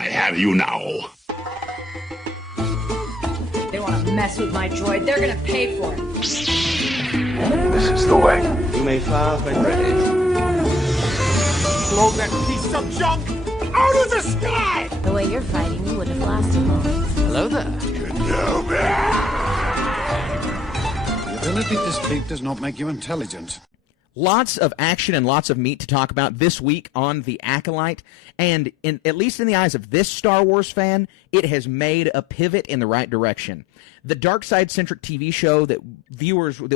I have you now. They want to mess with my droid. They're going to pay for it. This is the way. You may fire when ready. Blow that piece of junk out of the sky! The way you're fighting, you wouldn't have lasted long. Hello there. The ability to speak does not make you intelligent. Lots of action and lots of meat to talk about this week on The Acolyte. And at least in the eyes of this Star Wars fan, it has made a pivot in the right direction. The dark side-centric TV show that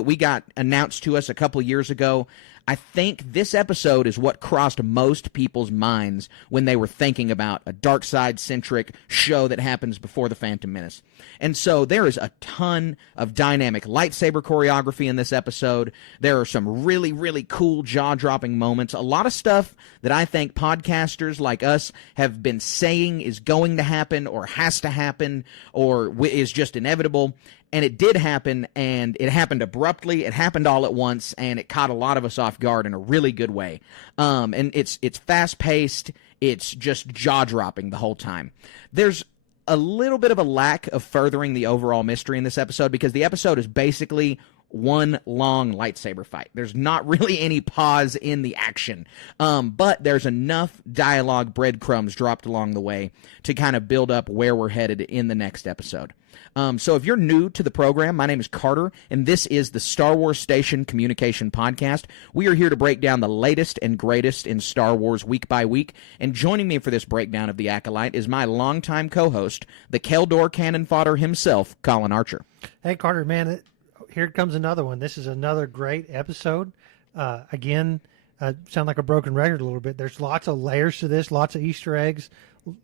we got announced to us a couple years ago, I think this episode is what crossed most people's minds when they were thinking about a dark side-centric show that happens before The Phantom Menace. And so there is a ton of dynamic lightsaber choreography in this episode. There are some really, really cool jaw-dropping moments. A lot of stuff that I think podcasters like us have been saying is going to happen or has to happen or is just inevitable. And it did happen, and it happened abruptly. It happened all at once, and it caught a lot of us off guard in a really good way. And it's fast-paced. It's just jaw-dropping the whole time. There's a little bit of a lack of furthering the overall mystery in this episode because the episode is basically one long lightsaber fight. There's not really any pause in the action, but there's enough dialogue breadcrumbs dropped along the way to kind of build up where we're headed in the next episode. So if you're new to the program, my name is Carter, and this is the Star Wars Station Communication Podcast. We are here to break down the latest and greatest in Star Wars week by week, and joining me for this breakdown of The Acolyte is my longtime co-host, the Keldor cannon fodder himself, Colin Archer. Hey, Carter, man, here comes another one. This is another great episode. Again, sound like a broken record a little bit. There's lots of layers to this, lots of Easter eggs,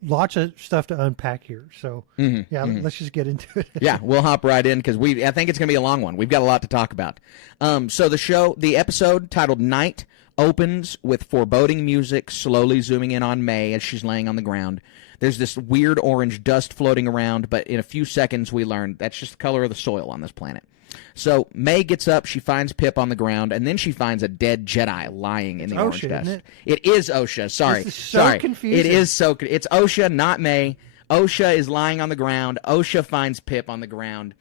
lots of stuff to unpack here. So, let's just get into it. Yeah, we'll hop right in because I think it's going to be a long one. We've got a lot to talk about. So the episode titled Night opens with foreboding music slowly zooming in on May as she's laying on the ground. There's this weird orange dust floating around, but in a few seconds we learn that's just the color of the soil on this planet. So May gets up, she finds Pip on the ground, and then she finds a dead Jedi lying in the orange dust. Isn't It is Osha. Sorry. This is so confusing. It is so. It's Osha, not May. Osha is lying on the ground. Osha finds Pip on the ground.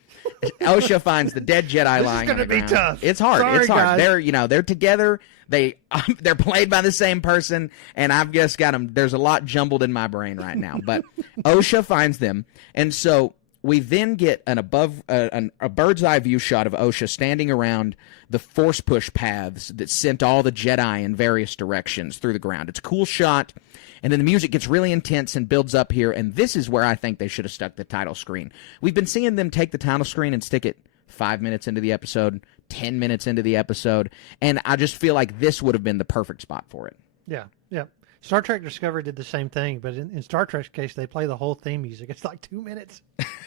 Osha finds the dead Jedi lying on the ground. This is going to be tough. It's hard. Sorry, it's hard. guys. They're together. They're played by the same person, and I've just got them. There's a lot jumbled in my brain right now. But Osha finds them, and so we then get a bird's eye view shot of Osha standing around the force push paths that sent all the Jedi in various directions through the ground. It's a cool shot, and then the music gets really intense and builds up here, and this is where I think they should have stuck the title screen. We've been seeing them take the title screen and stick it 5 minutes into the episode, 10 minutes into the episode, and I just feel like this would have been the perfect spot for it. Yeah. Star Trek Discovery did the same thing, but in Star Trek's case, they play the whole theme music. It's like 2 minutes.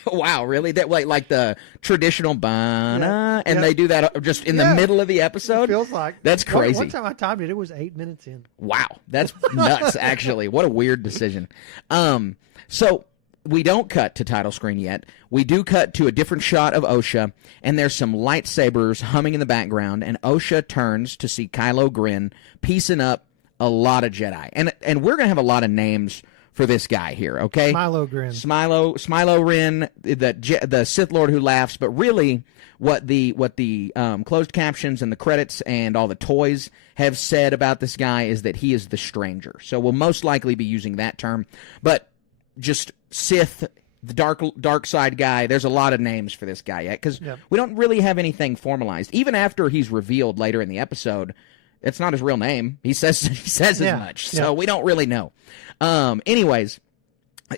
Wow, really? That like the traditional ba-na, and they do that just in the middle of the episode? It feels like. That's crazy. One time I timed it was 8 minutes in. Wow, that's nuts, actually. What a weird decision. So we don't cut to title screen yet. We do cut to a different shot of Osha, and there's some lightsabers humming in the background, and Osha turns to see Kylo grin, piecing up a lot of Jedi. And we're going to have a lot of names for this guy here, okay? Smilo Grin. Smilo Rin, the Sith Lord who laughs, but really what the closed captions and the credits and all the toys have said about this guy is that he is the stranger. So we'll most likely be using that term. But just Sith, the dark side guy, there's a lot of names for this guy yet because we don't really have anything formalized. Even after he's revealed later in the episode, it's not his real name. He says as much, so we don't really know. Anyways,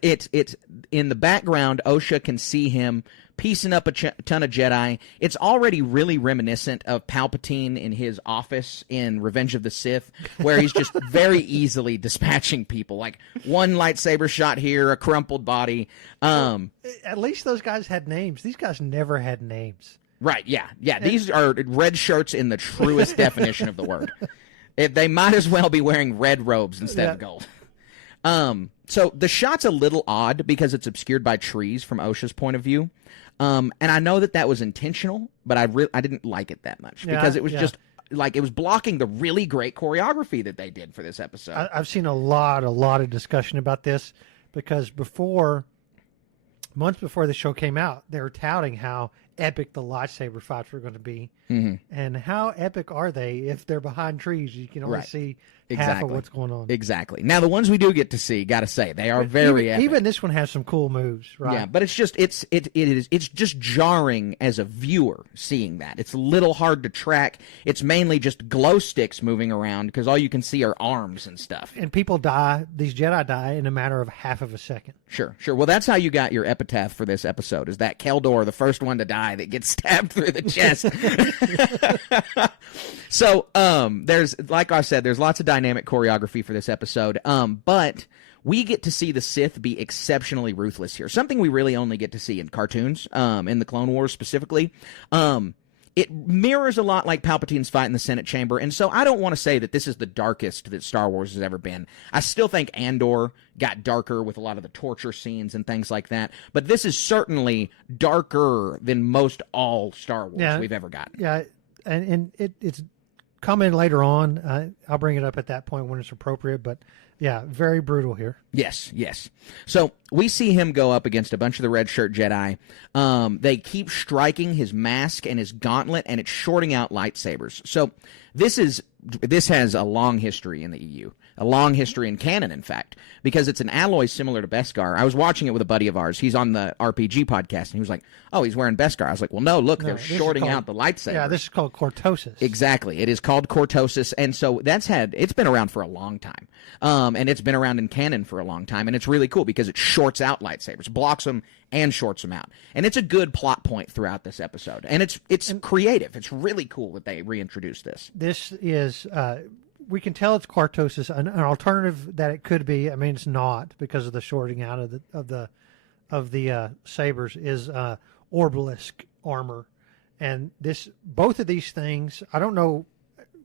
it's in the background. Osha can see him piecing up a ton of Jedi. It's already really reminiscent of Palpatine in his office in Revenge of the Sith, where he's just very easily dispatching people. Like one lightsaber shot here, a crumpled body. At least those guys had names. These guys never had names. Right, yeah. These are red shirts in the truest definition of the word. They might as well be wearing red robes instead of gold. So the shot's a little odd because it's obscured by trees from Osha's point of view. And I know that was intentional, but I didn't like it that much because it was just like it was blocking the really great choreography that they did for this episode. I've seen a lot of discussion about this. because months before the show came out, they were touting how epic the lightsaber fights were going to be. And how epic are they if they're behind trees? You can only see half of what's going on. Exactly. Now, the ones we do get to see, got to say, they are very epic. Even this one has some cool moves, right? Yeah, but it's just jarring as a viewer seeing that. It's a little hard to track. It's mainly just glow sticks moving around because all you can see are arms and stuff. And people die, these Jedi die in a matter of half of a second. Sure. Well, that's how you got your epitaph for this episode, is that Keldor, the first one to die, that gets stabbed through the chest. So, there's, like I said, there's lots of dynamic choreography for this episode, but we get to see the Sith be exceptionally ruthless here. Something we really only get to see in cartoons, in the Clone Wars specifically. It mirrors a lot like Palpatine's fight in the Senate chamber, and so I don't want to say that this is the darkest that Star Wars has ever been. I still think Andor got darker with a lot of the torture scenes and things like that, but this is certainly darker than most all Star Wars we've ever gotten. Yeah, and it's coming later on. I'll bring it up at that point when it's appropriate, but yeah, very brutal here. Yes. So we see him go up against a bunch of the red shirt Jedi. They keep striking his mask and his gauntlet, and it's shorting out lightsabers. So this has a long history in the EU, a long history in canon, in fact, because it's an alloy similar to Beskar. I was watching it with a buddy of ours. He's on the RPG podcast, and he was like, "Oh, he's wearing Beskar." I was like, "Well, no, look, they're shorting out the lightsaber." Yeah, this is called cortosis. Exactly, it is called cortosis, and so it's been around for a long time, and it's been around in canon for a long time, and it's really cool because it shorts out lightsabers, blocks them, and shorts them out, and it's a good plot point throughout this episode, and it's creative. It's really cool that they reintroduced this. This is. We can tell it's cortosis. An alternative that it could be, I mean, it's not because of the shorting out of the sabers, is Orbalisk armor, and both of these things. I don't know,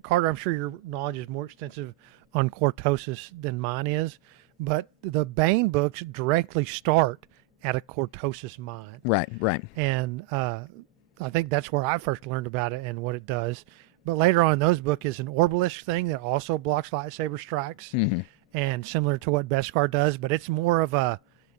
Carter. I'm sure your knowledge is more extensive on cortosis than mine is, but the Bane books directly start at a cortosis mine. Right. And I think that's where I first learned about it and what it does. But later on in those books is an Orbalisk thing that also blocks lightsaber strikes, and similar to what Beskar does, but it's more of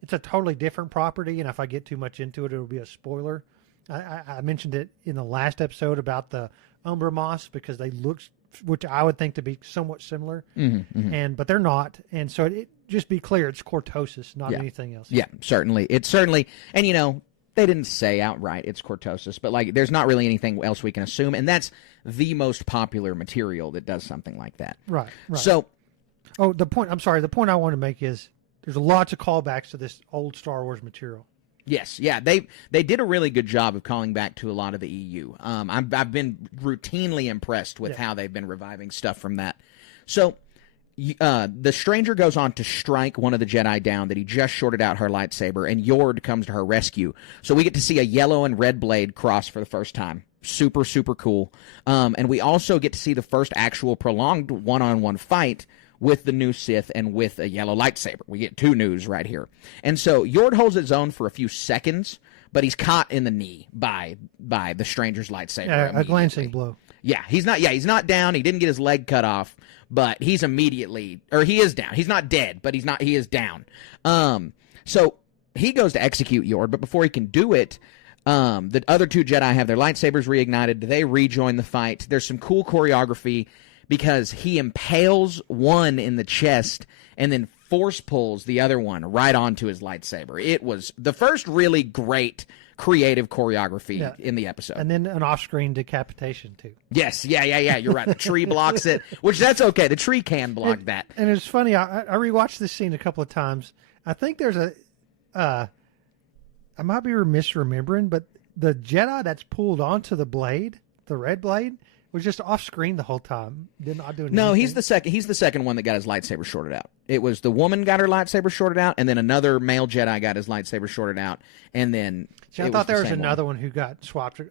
it's a totally different property, and if I get too much into it, it'll be a spoiler. I mentioned it in the last episode about the Umbra Moss because they look, which I would think to be somewhat similar, but they're not, and so just be clear, it's cortosis, not anything else. Yeah, certainly. It's certainly, and they didn't say outright it's cortosis, but like there's not really anything else we can assume, and that's the most popular material that does something like that. Right. So, the point I want to make is there's lots of callbacks to this old Star Wars material. Yes, yeah, they did a really good job of calling back to a lot of the EU. I've been routinely impressed with how they've been reviving stuff from that. So, the stranger goes on to strike one of the Jedi down that he just shorted out her lightsaber, and Yord comes to her rescue. So we get to see a yellow and red blade cross for the first time. Super, super cool. And we also get to see the first actual prolonged one-on-one fight with the new Sith and with a yellow lightsaber. We get two news right here. And so Yord holds his own for a few seconds, but he's caught in the knee by the stranger's lightsaber. Yeah, a glancing blow. Yeah, he's not down. He didn't get his leg cut off, but he is down. He's not dead, but he is down. So he goes to execute Yord, but before he can do it, the other two Jedi have their lightsabers reignited. They rejoin the fight. There's some cool choreography because he impales one in the chest and then force pulls the other one right onto his lightsaber. It was the first really great creative choreography in the episode. And then an off-screen decapitation, too. Yes, yeah, you're right. The tree blocks it, which that's okay. The tree can block that. And it's funny, I rewatched this scene a couple of times. I think there's I might be misremembering, but the Jedi that's pulled onto the blade, the red blade, was just off screen the whole time. Did not do anything. No, he's the second one that got his lightsaber shorted out. It was the woman got her lightsaber shorted out, and then another male Jedi got his lightsaber shorted out, and then I thought there was another one who got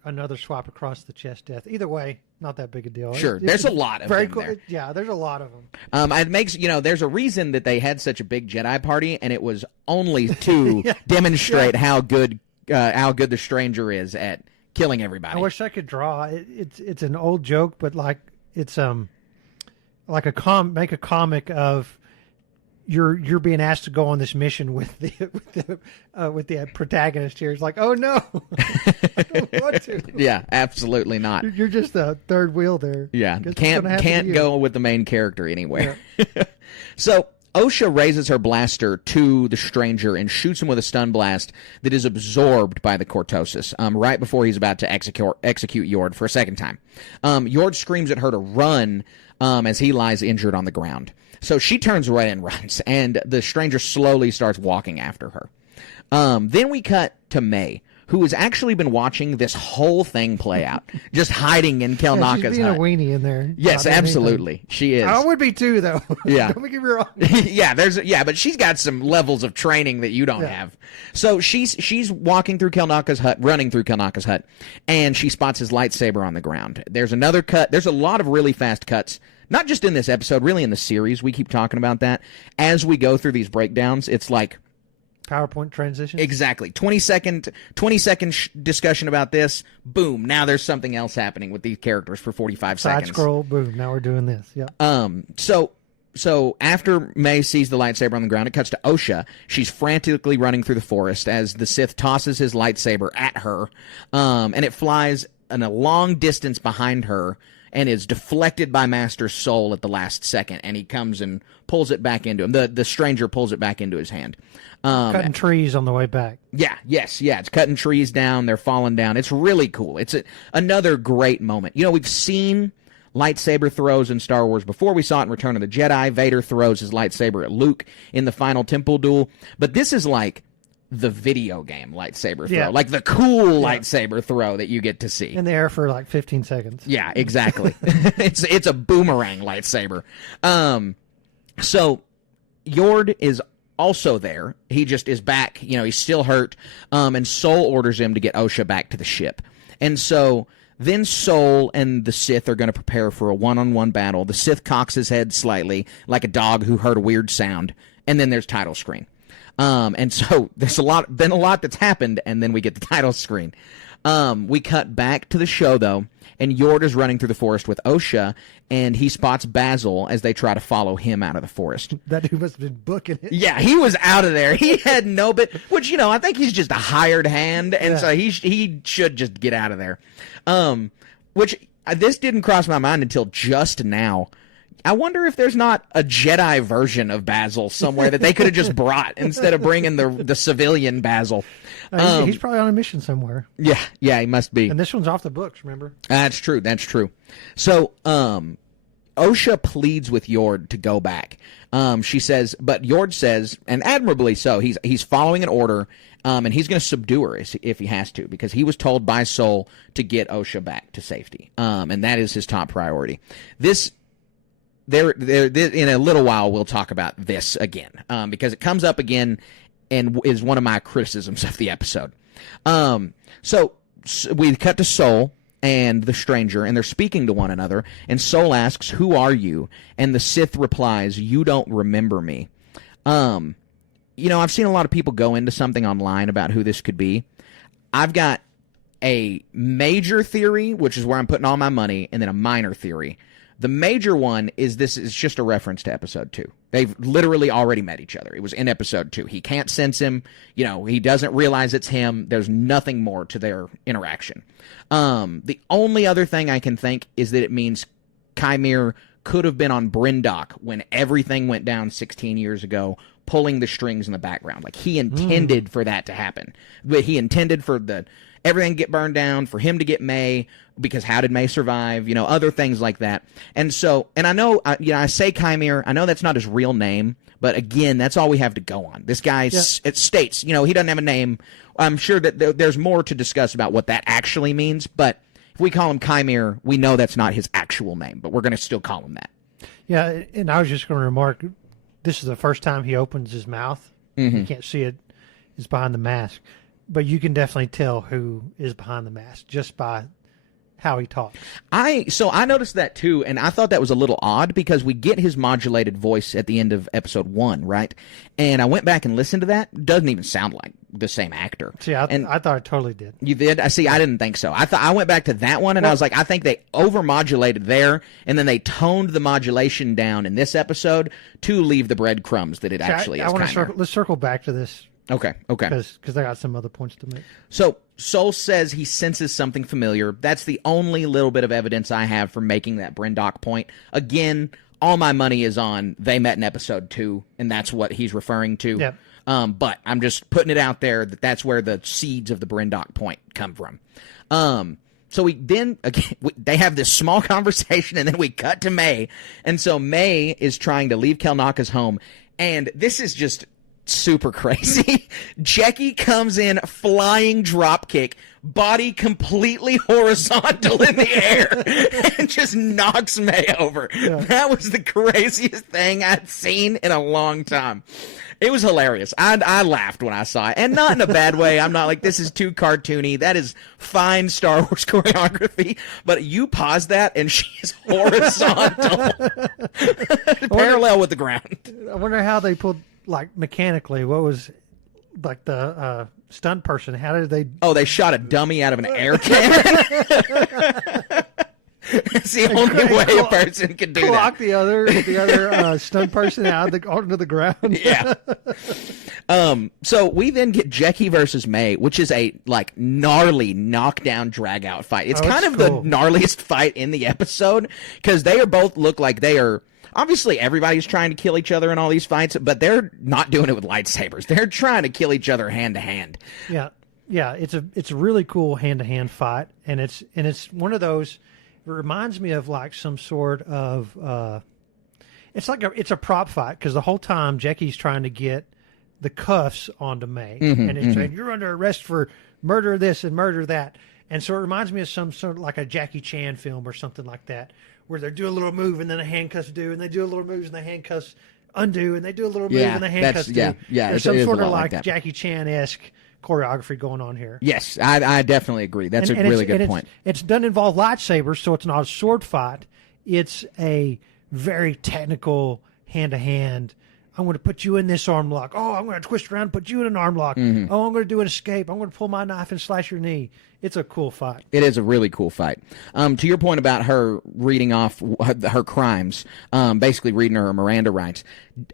another swap across the chest death. Either way, not that big a deal. Sure, there's a lot of them there. Yeah, there's a lot of them. It makes there's a reason that they had such a big Jedi party, and it was only to demonstrate how good the stranger is at killing everybody. I wish I could draw. It's an old joke, but like it's like make a comic of you're being asked to go on this mission with the protagonist here. It's like, oh no, I don't want to. Yeah, absolutely not. You're just a third wheel there. Yeah, can't go with the main character anywhere. Yeah. So OSHA raises her blaster to the stranger and shoots him with a stun blast that is absorbed by the cortosis right before he's about to execute Yord for a second time. Yord screams at her to run as he lies injured on the ground. So she turns right and runs, and the stranger slowly starts walking after her. Then we cut to May, who has actually been watching this whole thing play out, just hiding in Kelnaka's she's being hut. a weenie in there. Yes, absolutely. She is. I would be too, though. Yeah. Don't get me wrong. But she's got some levels of training that you don't have. So she's walking through Kelnaka's hut, running through Kelnaka's hut, and she spots his lightsaber on the ground. There's another cut. There's a lot of really fast cuts. Not just in this episode, really in the series. We keep talking about that. As we go through these breakdowns, it's like PowerPoint transition. Exactly. 20-second discussion about this. Boom. Now there's something else happening with these characters for 45 seconds. Side scroll. Boom. Now we're doing this. Yeah. So after May sees the lightsaber on the ground, it cuts to OSHA. She's frantically running through the forest as the Sith tosses his lightsaber at her, and it flies in a long distance behind her and is deflected by Master's soul at the last second, and he comes and pulls it back into him. The stranger pulls it back into his hand. Cutting trees on the way back. Yeah, it's cutting trees down. They're falling down. It's really cool. It's another great moment. You know, we've seen lightsaber throws in Star Wars before. We saw it in Return of the Jedi. Vader throws his lightsaber at Luke in the final temple duel. But this is like the video game lightsaber throw, like the cool lightsaber throw that you get to see in the air for like 15 seconds. Yeah, exactly. it's a boomerang lightsaber. So Yord is also there. He just is back. You know, he's still hurt. And Sol orders him to get OSHA back to the ship. And so then Sol and the Sith are going to prepare for a one-on-one battle. The Sith cocks his head slightly, like a dog who heard a weird sound. And then there's title screen. And so there's been a lot that's happened, and then we get the title screen. We cut back to the show, though, and Yord is running through the forest with OSHA, and he spots Basil as they try to follow him out of the forest. That dude must have been booking it. Yeah, he was out of there. He had no bit, which, you know, I think he's just a hired hand, and so he should just get out of there. This didn't cross my mind until just now. I wonder if there's not a Jedi version of Basil somewhere that they could have just brought instead of bringing the civilian Basil. He's probably on a mission somewhere. Yeah, he must be. And this one's off the books, remember? That's true. So, OSHA pleads with Yord to go back. She says, but Yord says, and admirably so, he's following an order, and he's going to subdue her if he has to, because he was told by Sol to get OSHA back to safety, and that is his top priority. In a little while, we'll talk about this again, because it comes up again and is one of my criticisms of the episode. So we cut to Sol and the stranger, and they're speaking to one another, and Sol asks, "Who are you?" And the Sith replies, "You don't remember me." You know, I've seen a lot of people go into something online about who this could be. I've got a major theory, which is where I'm putting all my money, and then a minor theory. The major one is this is just a reference to episode 2. They've literally already met each other. It was in episode 2. He can't sense him. You know, he doesn't realize it's him. There's nothing more to their interaction. The only other thing I can think is that it means Chimere could have been on Bryndock when everything went down 16 years ago, pulling the strings in the background. Like, he intended for that to happen. But he intended for everything to get burned down, for him to get May, because how did May survive? You know, other things like that. And so, and I know, I say Chimere, I know that's not his real name, but again, that's all we have to go on. This guy, it states, you know, he doesn't have a name. I'm sure that there's more to discuss about what that actually means, but if we call him Chimere, we know that's not his actual name, but we're going to still call him that. Yeah, and I was just going to remark, this is the first time he opens his mouth. Mm-hmm. You can't see it. It's behind the mask. But you can definitely tell who is behind the mask just by how he talks. So I noticed that too, and I thought that was a little odd because we get his modulated voice at the end of episode 1, right? And I went back and listened to that. Doesn't even sound like the same actor. See, I thought it totally did. You did? I see. I didn't think so. I went back to that one, and I was like, I think they overmodulated there, and then they toned the modulation down in this episode to leave the breadcrumbs that it actually is. I want to circle. Let's circle back to this. Okay. Because I got some other points to make. So Sol says he senses something familiar. That's the only little bit of evidence I have for making that Brendock point. Again, all my money is on they met in episode 2, and that's what he's referring to. Yep. But I'm just putting it out there that that's where the seeds of the Brendock point come from. So they have this small conversation, and then we cut to May. And so May is trying to leave Kelnaka's home, and this is just super crazy. Jackie comes in, flying dropkick, body completely horizontal in the air, and just knocks May over. Yeah. That was the craziest thing I'd seen in a long time. It was hilarious. I laughed when I saw it, and not in a bad way. I'm not like, this is too cartoony. That is fine Star Wars choreography, but you pause that, and she is horizontal, parallel with the ground. I wonder how they pulled, like, mechanically, what was, like, the stunt person, how did they... Oh, they shot a dummy out of an air cannon. It's the only way a person can do clock that. the other stunt person onto the ground. Yeah. So we then get Jackie versus May, which is a like gnarly knockdown drag out fight. It's kind of cool. The gnarliest fight in the episode because they are both look like they are. Obviously, everybody's trying to kill each other in all these fights, but they're not doing it with lightsabers. They're trying to kill each other hand to hand. Yeah, it's a really cool hand to hand fight, and it's one of those. It reminds me of like some sort of it's a prop fight because the whole time Jackie's trying to get the cuffs onto May, and it's saying you're under arrest for murder this and murder that, and so it reminds me of some sort of like a Jackie Chan film or something like that, where they do a little move and then the handcuffs do, and they do a little moves and the handcuffs undo, and they do a little move and the handcuffs do. Yeah, there's some sort of like Jackie Chan-esque choreography going on here. Yes, I definitely agree. That's a really good point. It doesn't involve lightsabers, so it's not a sword fight. It's a very technical hand-to-hand. I'm going to put you in this arm lock. Oh, I'm going to twist around and put you in an arm lock. Oh, I'm going to do an escape. I'm going to pull my knife and slash your knee. It's a cool fight. It is a really cool fight. To your point about her reading off her crimes, basically reading her Miranda rights,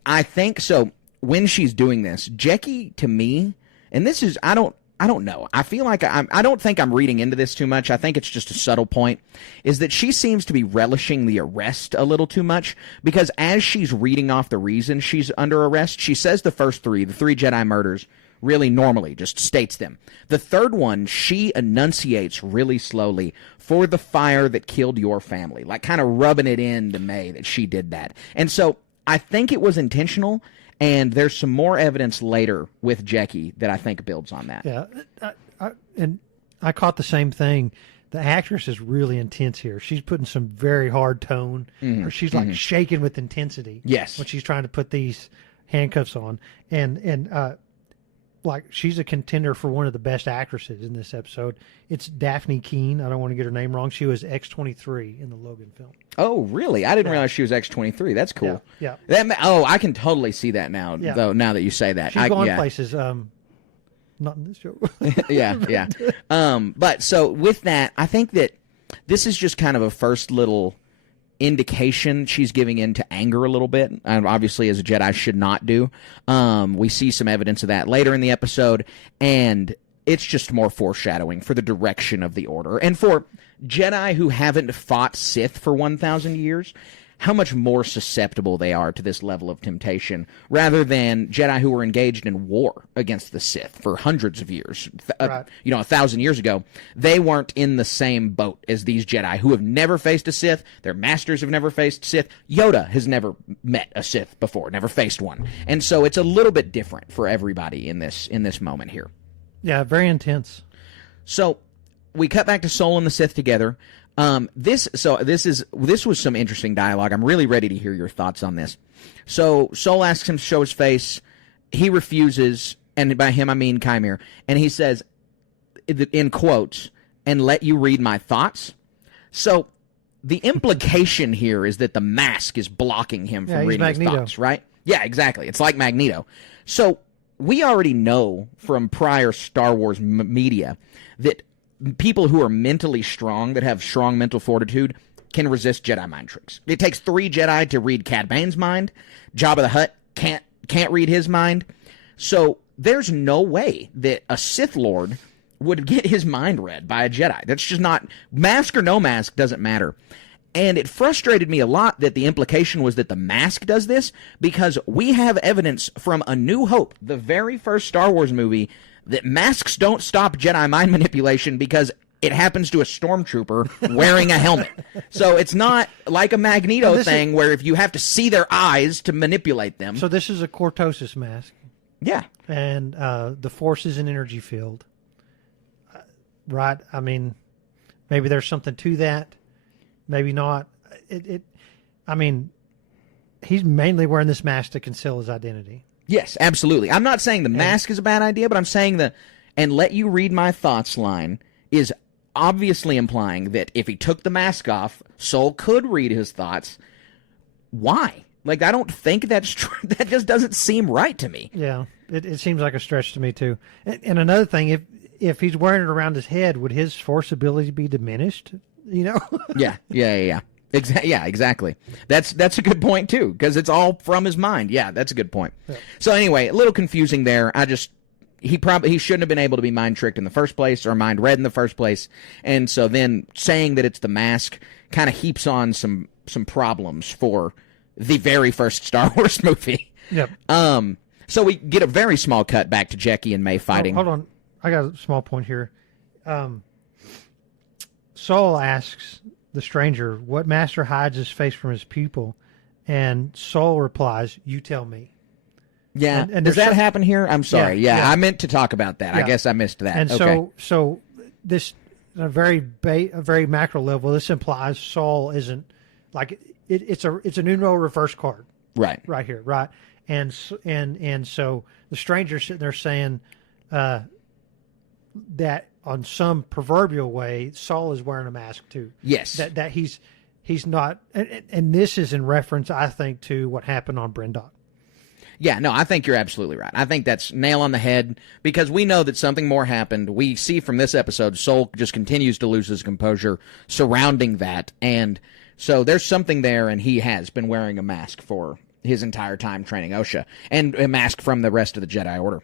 I think so. When she's doing this, Jackie, to me, and this is, I don't know. I feel like I don't think I'm reading into this too much. I think it's just a subtle point, is that she seems to be relishing the arrest a little too much, because as she's reading off the reason she's under arrest, she says the three Jedi murders, really normally, just states them. The third one, she enunciates really slowly, for the fire that killed your family, like kind of rubbing it in to May that she did that. And so I think it was intentional. And there's some more evidence later with Jackie that I think builds on that. Yeah, and I caught the same thing. The actress is really intense here. She's putting some very hard tone, or she's like shaking with intensity. Yes, when she's trying to put these handcuffs on, and like she's a contender for one of the best actresses in this episode. It's Daphne Keane. I don't want to get her name wrong. She was X-23 in the Logan film. Oh, really? I didn't realize she was X-23. That's cool. Yeah. I can totally see that now, though, now that you say that. She's going places. Not in this show. yeah. But so with that, I think that this is just kind of a first little indication she's giving in to anger a little bit, and obviously as a Jedi should not do. We see some evidence of that later in the episode, and it's just more foreshadowing for the direction of the Order. And for Jedi who haven't fought Sith for 1,000 years, how much more susceptible they are to this level of temptation, rather than Jedi who were engaged in war against the Sith for hundreds of years. Right. 1,000 years ago, they weren't in the same boat as these Jedi who have never faced a Sith. Their masters have never faced Sith. Yoda has never met a Sith before, never faced one. And so it's a little bit different for everybody in this moment here. Yeah, very intense. So we cut back to Sol and the Sith together. This was some interesting dialogue. I'm really ready to hear your thoughts on this. So Sol asks him to show his face. He refuses, and by him I mean Chimere, and he says, in quotes, "and let you read my thoughts." So the implication here is that the mask is blocking him from reading his thoughts, right? Yeah, exactly. It's like Magneto. So we already know from prior Star Wars media that people who are mentally strong, that have strong mental fortitude, can resist Jedi mind tricks. It takes 3 Jedi to read Cad Bane's mind. Jabba the Hutt can't read his mind. So there's no way that a Sith Lord would get his mind read by a Jedi. That's just not, mask or no mask doesn't matter. And it frustrated me a lot that the implication was that the mask does this, because we have evidence from A New Hope, the very first Star Wars movie, that masks don't stop Jedi mind manipulation because it happens to a stormtrooper wearing a helmet. So it's not like a Magneto thing where if you have to see their eyes to manipulate them. So this is a cortosis mask. Yeah. And the Force is an energy field. Right? I mean, maybe there's something to that. Maybe not. I mean, he's mainly wearing this mask to conceal his identity. Yes, absolutely. I'm not saying the mask is a bad idea, but I'm saying and let you read my thoughts line is obviously implying that if he took the mask off, Soul could read his thoughts. Why? Like, I don't think that's true. That just doesn't seem right to me. Yeah, it seems like a stretch to me, too. And another thing, if he's wearing it around his head, would his Force ability be diminished? You know? Yeah. Exactly. That's a good point too, because it's all from his mind. Yeah, that's a good point. Yeah. So anyway, a little confusing there. He shouldn't have been able to be mind tricked in the first place, or mind read in the first place, and so then saying that it's the mask kind of heaps on some problems for the very first Star Wars movie. Yep. So we get a very small cut back to Jecki and May fighting. Oh, hold on, I got a small point here. Saul asks the stranger, what master hides his face from his pupil? And Saul replies, you tell me. Yeah. And does that happen here? I'm sorry. Yeah, I meant to talk about that. Yeah. I guess I missed that. And okay. so this, on a very macro level, this implies Saul isn't, like, it's a numeral reverse card. Right. Right here, right? And so the stranger's sitting there saying that on some proverbial way, Saul is wearing a mask too. Yes. That he's not, and this is in reference, I think, to what happened on Brendok. Yeah, no, I think you're absolutely right. I think that's nail on the head, because we know that something more happened. We see from this episode, Soul just continues to lose his composure surrounding that, and so there's something there, and he has been wearing a mask for his entire time training Osha, and a mask from the rest of the Jedi Order.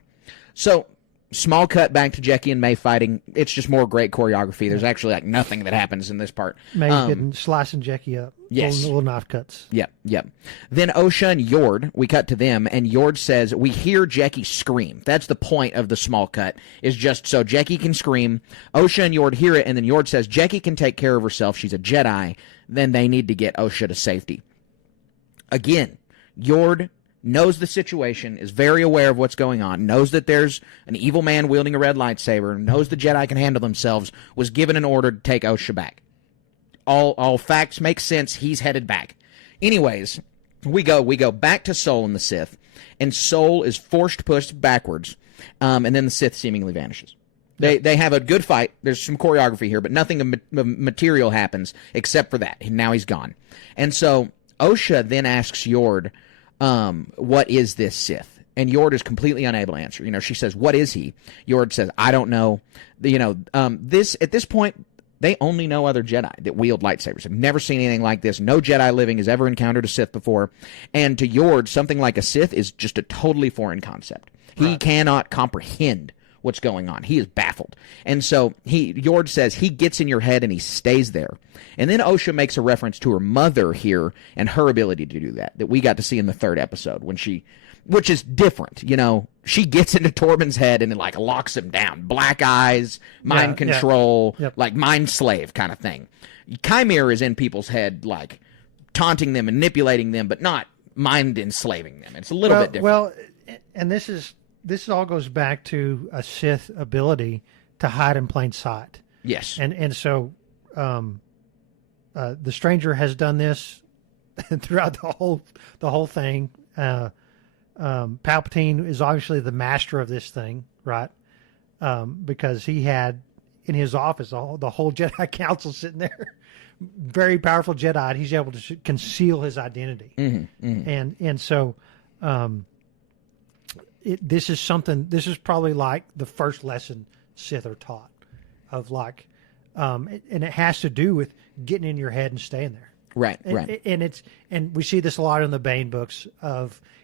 So, small cut back to Jecki and May fighting. It's just more great choreography. There's actually like nothing that happens in this part. May's getting slicing Jecki up. Yes. Little knife cuts. Yep. Then Osha and Yord, we cut to them, and Yord says, we hear Jecki scream. That's the point of the small cut, is just so Jecki can scream. Osha and Yord hear it, and then Yord says, Jecki can take care of herself. She's a Jedi. Then they need to get Osha to safety. Again, Yord knows the situation, is very aware of what's going on, knows that there's an evil man wielding a red lightsaber, knows the Jedi can handle themselves, was given an order to take Osha back. All facts make sense. He's headed back. Anyways, we go back to Soul and the Sith, and Soul is forced pushed backwards, and then the Sith seemingly vanishes. They have a good fight. There's some choreography here, but nothing material happens except for that. Now he's gone. And so Osha then asks Yord, what is this Sith? And Yord is completely unable to answer. She says, what is he? Yord says, I don't know. At this point, they only know other Jedi that wield lightsabers. They've never seen anything like this. No Jedi living has ever encountered a Sith before. And to Yord, something like a Sith is just a totally foreign concept. He cannot comprehend what's going on. He is baffled. And so Yord says he gets in your head and he stays there. And then Osha makes a reference to her mother here and her ability to do that we got to see in the third episode, which is different. She gets into Torben's head and it like locks him down. Black eyes, mind control, like mind slave kind of thing. Chimera is in people's head, like taunting them, manipulating them, but not mind enslaving them. It's a little bit different. Well, and this all goes back to a Sith ability to hide in plain sight. Yes. And so the stranger has done this throughout the whole thing. Palpatine is obviously the master of this thing, right? Because he had in his office the whole Jedi Council sitting there. Very powerful Jedi, and he's able to conceal his identity. And so this is something. This is probably like the first lesson Sith are taught of like, and it has to do with getting in your head and staying there. Right. And we see this a lot in the Bane books.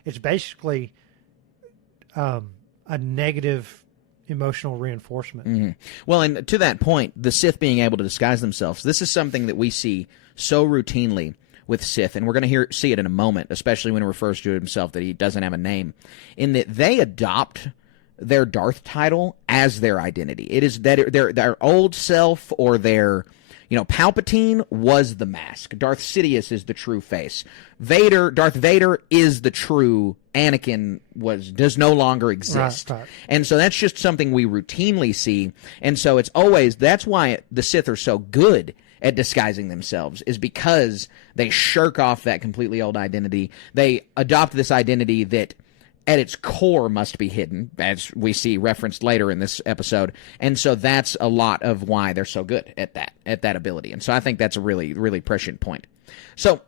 It's basically a negative emotional reinforcement. Mm-hmm. Well, and to that point, the Sith being able to disguise themselves, this is something that we see so routinely with Sith, and we're going to see it in a moment, especially when he refers to himself that he doesn't have a name, in that they adopt their Darth title as their identity. It is that their old self or their, Palpatine was the mask. Darth Sidious is the true face. Darth Vader is the true. Anakin does no longer exist. Right. And so that's just something we routinely see. And so that's why the Sith are so good at disguising themselves, is because they shirk off that completely old identity. They adopt this identity that at its core must be hidden, as we see referenced later in this episode. And so that's a lot of why they're so good at that ability. And so I think that's a really, really prescient point. So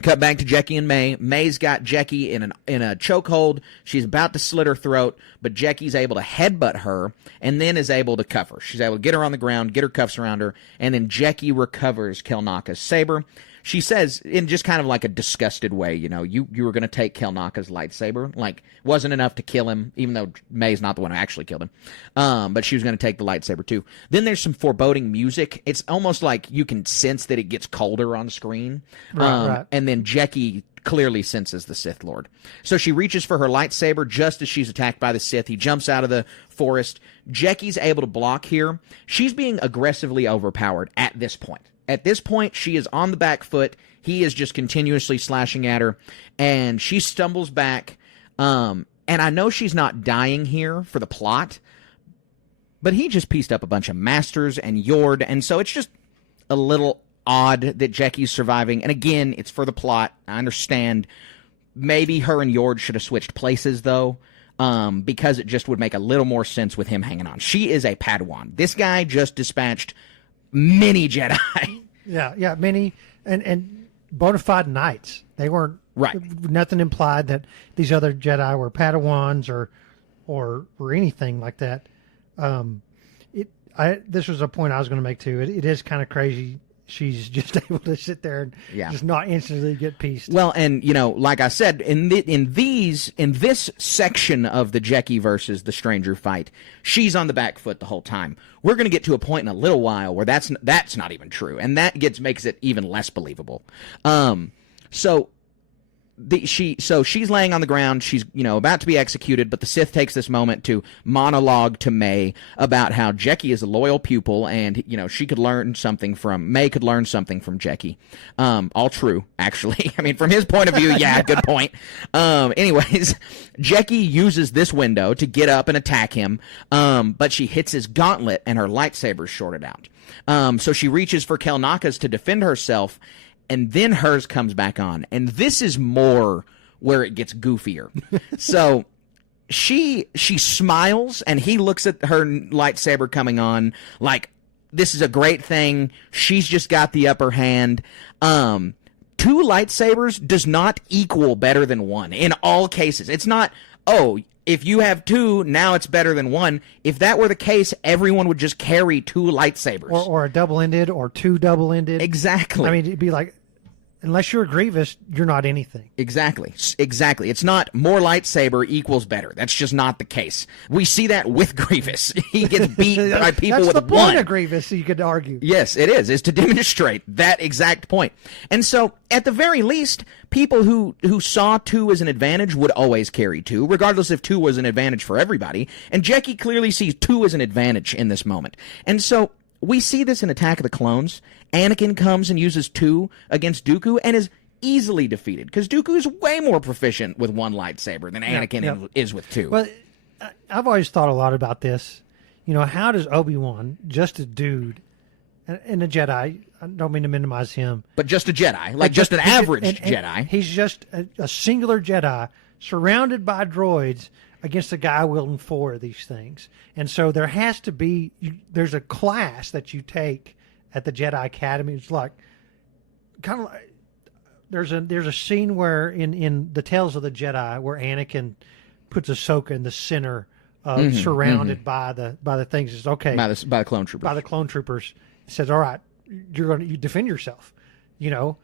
cut back to Jecki and May. May's got Jecki in a chokehold. She's about to slit her throat, but Jecki's able to headbutt her and then is able to cuff her. She's able to get her on the ground, get her cuffs around her, and then Jecki recovers Kelnaka's saber. She says, in just kind of like a disgusted way, you were going to take Kelnaka's lightsaber. Like, wasn't enough to kill him, even though May's not the one who actually killed him. But she was going to take the lightsaber, too. Then there's some foreboding music. It's almost like you can sense that it gets colder on screen. Right. And then Jecki clearly senses the Sith Lord. So she reaches for her lightsaber just as she's attacked by the Sith. He jumps out of the forest. Jecki's able to block here. She's being aggressively overpowered at this point. At this point, she is on the back foot. He is just continuously slashing at her, and she stumbles back. And I know she's not dying here for the plot, but he just pieced up a bunch of masters and Yord, and so it's just a little odd that Jecki's surviving. And again, it's for the plot. I understand. Maybe her and Yord should have switched places, though, because it just would make a little more sense with him hanging on. She is a Padawan. This guy just dispatched many Jedi. Yeah, many and bona fide knights. They weren't right. Nothing implied that these other Jedi were Padawans or anything like that. This was a point I was going to make too. It is kind of crazy. She's just able to sit there and just not instantly get pieced. Well, and like I said, in this section of the Jecki versus the Stranger fight, she's on the back foot the whole time. We're going to get to a point in a little while where that's not even true, and that makes it even less believable. So she's laying on the ground. She's about to be executed, but the Sith takes this moment to monologue to May about how Jecki is a loyal pupil, and she could learn something from May. Could learn something from Jecki. All true, actually. I mean, from his point of view, yeah, good point. Anyways, Jecki uses this window to get up and attack him, but she hits his gauntlet, and her lightsaber's shorted out. So she reaches for Kelnaka's to defend herself. And then hers comes back on. And this is more where it gets goofier. So she smiles, and he looks at her lightsaber coming on like, this is a great thing. She's just got the upper hand. 2 lightsabers does not equal better than 1 in all cases. It's not, if you have 2, now it's better than 1. If that were the case, everyone would just carry 2 lightsabers. Or a double-ended or 2 double-ended. Exactly. I mean, it'd be like, unless you're a Grievous, you're not anything. Exactly. It's not more lightsaber equals better. That's just not the case. We see that with Grievous. He gets beat by people with 1. That's the point of Grievous, you could argue. Yes, it is to demonstrate that exact point. And so, at the very least, people who saw 2 as an advantage would always carry 2, regardless if 2 was an advantage for everybody. And Jecki clearly sees 2 as an advantage in this moment. And so, we see this in Attack of the Clones. Anakin comes and uses 2 against Dooku and is easily defeated, because Dooku is way more proficient with 1 lightsaber than Anakin is with 2. Well, I've always thought a lot about this. How does Obi-Wan, just a dude, and a Jedi, I don't mean to minimize him, but just a Jedi, like just an average Jedi. He's just a singular Jedi surrounded by droids against a guy wielding 4 of these things. And so there has to be, there's a class that you take at the Jedi Academy. It's like, kind of like, there's a scene where in the Tales of the Jedi where Anakin puts Ahsoka in the center of surrounded by the things. It's okay. By the clone troopers. By the clone troopers. It says, all right, you defend yourself. You know,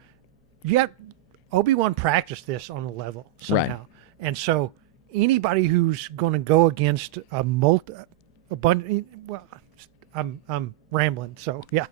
Obi-Wan practiced this on a level somehow. Right. And so anybody who's going to go against a bunch, well, I'm rambling. So yeah,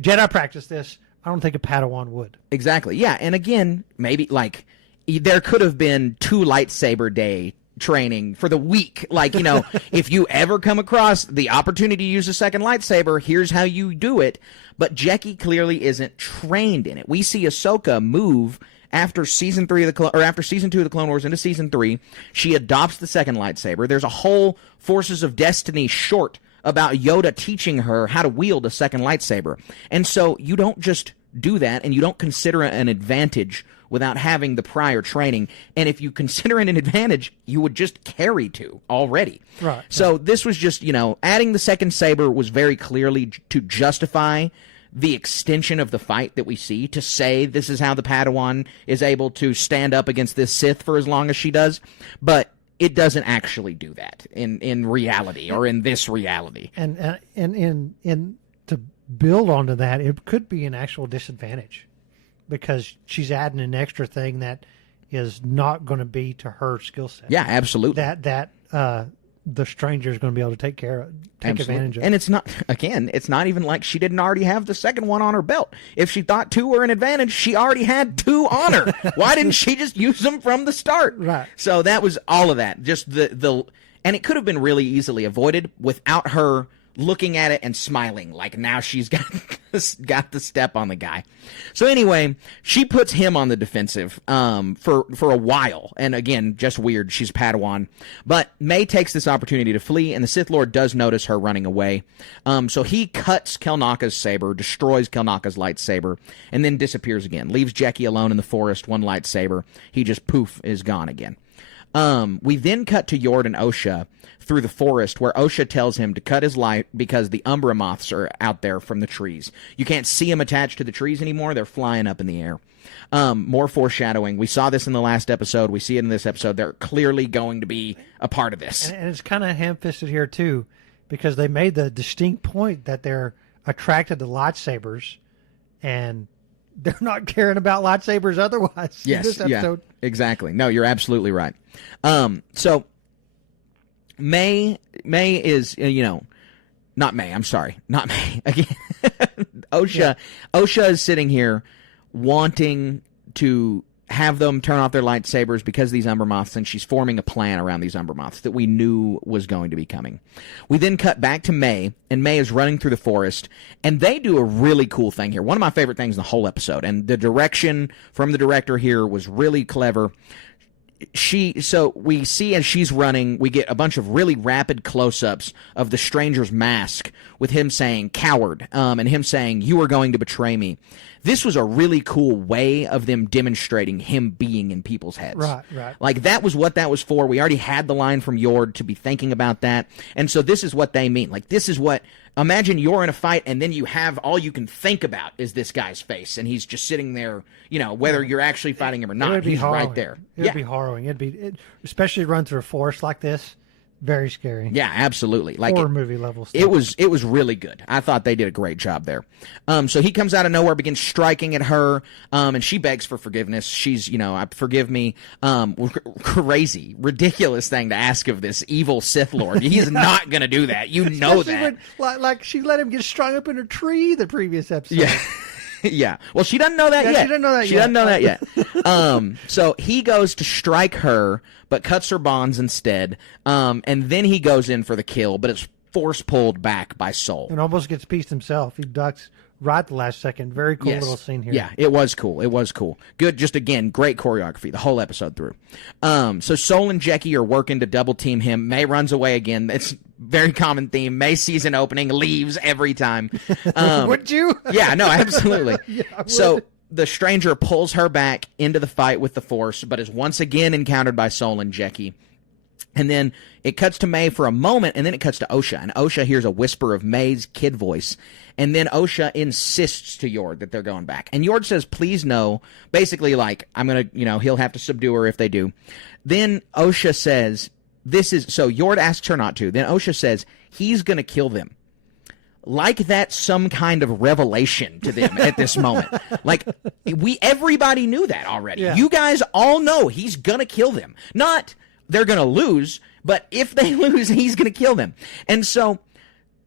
Jedi practiced this. I don't think a Padawan would. Exactly. Yeah. And again, maybe like there could have been 2 lightsaber day training for the week. Like, you know, if you ever come across the opportunity to use a second lightsaber, here's how you do it. But Jecki clearly isn't trained in it. We see Ahsoka move after season 3 of after season 2 of the Clone Wars into season 3. She adopts the second lightsaber. There's a whole Forces of Destiny short about Yoda teaching her how to wield a second lightsaber. And so you don't just do that, and you don't consider it an advantage without having the prior training. And if you consider it an advantage, you would just carry 2 already. Right. So this was just, you know, adding the second saber was very clearly to justify the extension of the fight that we see, to say this is how the Padawan is able to stand up against this Sith for as long as she does. But it doesn't actually do that in reality, or in this reality. And to build onto that, it could be an actual disadvantage, because she's adding an extra thing that is not going to be to her skill set. Yeah, absolutely. That the stranger is going to be able to take advantage of. And it's not even like she didn't already have the second one on her belt. If she thought 2 were an advantage, she already had 2 on her. Why didn't she just use them from the start? Right. So that was all of that. Just and it could have been really easily avoided without her looking at it and smiling, like now she's got the step on the guy. So anyway, she puts him on the defensive for a while, and again, just weird. She's Padawan, but May takes this opportunity to flee, and the Sith Lord does notice her running away. So he cuts Kelnaka's saber, destroys Kelnaka's lightsaber, and then disappears again. Leaves Jecki alone in the forest, 1 lightsaber. He just poof is gone again. We then cut to Yord and Osha through the forest, where Osha tells him to cut his light because the Umbra moths are out there from the trees. You can't see them attached to the trees anymore. They're flying up in the air. More foreshadowing. We saw this in the last episode. We see it in this episode. They're clearly going to be a part of this. And it's kind of ham-fisted here, too, because they made the distinct point that they're attracted to lightsabers, and they're not caring about lightsabers otherwise. Yes, in this episode. Yeah, exactly. No, you're absolutely right. So May is, not May. I'm sorry, not May. Again, Osha is sitting here wanting to have them turn off their lightsabers because of these Umbra moths, and she's forming a plan around these Umbra moths that we knew was going to be coming. We then cut back to May, and May is running through the forest, and they do a really cool thing here. One of my favorite things in the whole episode, and the direction from the director here was really clever. So we see as she's running, we get a bunch of really rapid close-ups of the stranger's mask with him saying coward, and him saying you are going to betray me. This was a really cool way of them demonstrating him being in people's heads. Right. Like, that was what that was for. We already had the line from Yord to be thinking about that. And so this is what they mean. Like, this is what, imagine you're in a fight and then you have, all you can think about is this guy's face. And he's just sitting there, whether you're actually fighting him or not. He's harrowing. Right there. It would be harrowing. Especially run through a forest like this. Very scary. Yeah, absolutely. Like horror movie level stuff. It was really good. I thought they did a great job there. So he comes out of nowhere, begins striking at her, and she begs for forgiveness. She's, forgive me. Crazy, ridiculous thing to ask of this evil Sith Lord. He's not going to do that. You know that. Like she let him get strung up in a tree the previous episode. Yeah. Yeah. Well, she doesn't know that yet. She doesn't know that She doesn't know that yet. So he goes to strike her, but cuts her bonds instead. And then he goes in for the kill, but it's force pulled back by Soul. And almost gets pieced himself. He ducks right at the last second. Very cool little scene here. Yeah, it was cool. It was cool. Good. Just again, great choreography the whole episode through. So Soul and Jecki are working to double team him. May runs away again. It's very common theme. May sees an opening, leaves every time. Would you? Yeah, no, absolutely. Yeah, I would. So the stranger pulls her back into the fight with the Force, but is once again encountered by Soul and Jecki. And then it cuts to May for a moment, and then it cuts to Osha. And Osha hears a whisper of May's kid voice. And then Osha insists to Yord that they're going back. And Yord says, please no. Basically, like, I'm going to, he'll have to subdue her if they do. Then Osha says, so Yord asks her not to. Then Osha says he's going to kill them. Like that's some kind of revelation to them at this moment. Like everybody knew that already. Yeah. You guys all know he's going to kill them. Not they're going to lose, but if they lose, he's going to kill them. And so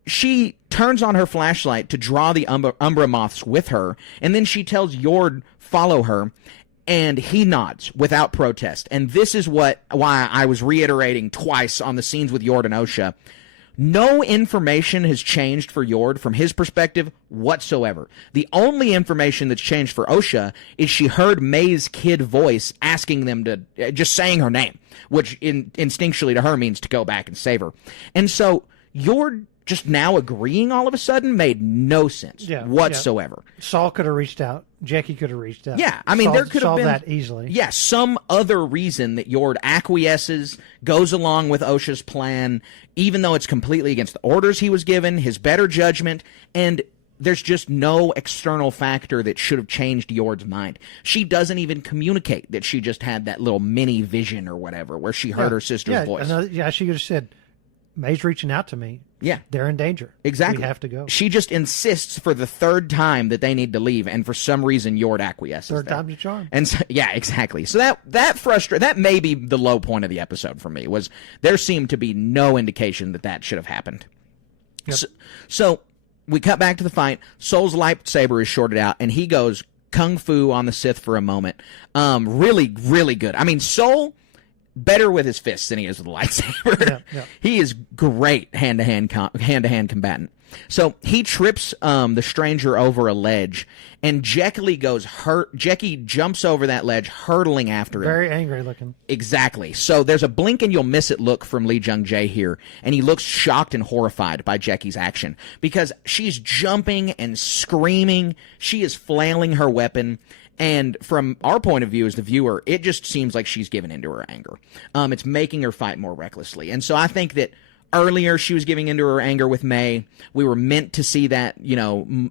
she turns on her flashlight to draw the Umbra Moths with her, and then she tells Yord, follow her, and he nods without protest. And this is why I was reiterating twice on the scenes with Yord and Osha. No information has changed for Yord from his perspective whatsoever. The only information that's changed for Osha is she heard May's kid voice asking them to, just saying her name, which instinctually to her means to go back and save her. And so Yord just now agreeing all of a sudden made no sense whatsoever. Yeah. Saul could have reached out. Jackie could have reached out. Yeah, I mean, there could have been that easily. Yeah, some other reason that Yord acquiesces, goes along with Osha's plan, even though it's completely against the orders he was given, his better judgment, and there's just no external factor that should have changed Yord's mind. She doesn't even communicate that she just had that little mini vision or whatever where she heard her sister's voice. She could have said, May's reaching out to me. Yeah. They're in danger. Exactly. We have to go. She just insists for the third time that they need to leave, and for some reason Yord acquiesces. Third time's a charm. And so, yeah, exactly. So that may be the low point of the episode for me, was there seemed to be no indication that should have happened. Yep. So we cut back to the fight. Soul's lightsaber is shorted out, and he goes kung fu on the Sith for a moment. Really, really good. I mean, Soul, better with his fists than he is with a lightsaber. Yeah. He is great hand-to-hand combatant. So he trips the stranger over a ledge, and Jackie jumps over that ledge, hurtling after him. Very angry looking. Exactly. So there's a blink and you'll miss it look from Lee Jung-jae here, and he looks shocked and horrified by Jackie's action because she's jumping and screaming. She is flailing her weapon. And from our point of view as the viewer, it just seems like she's given into her anger. It's making her fight more recklessly. And so I think that earlier she was giving into her anger with May. We were meant to see that,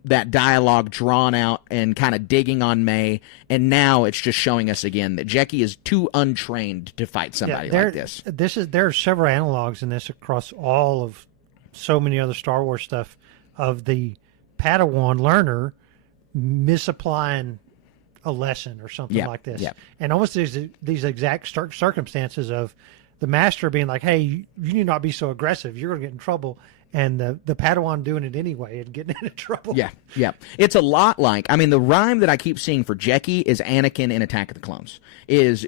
that dialogue drawn out and kind of digging on May. And now it's just showing us again that Jackie is too untrained to fight somebody like this. There are several analogs in this across all of so many other Star Wars stuff of the Padawan learner misapplying a lesson or something like this. Yeah. And almost these exact circumstances of the master being like, hey, you need not be so aggressive. You're going to get in trouble. And the Padawan doing it anyway and getting into trouble. Yeah. It's a lot like, the rhyme that I keep seeing for Jackie is Anakin in Attack of the Clones. Is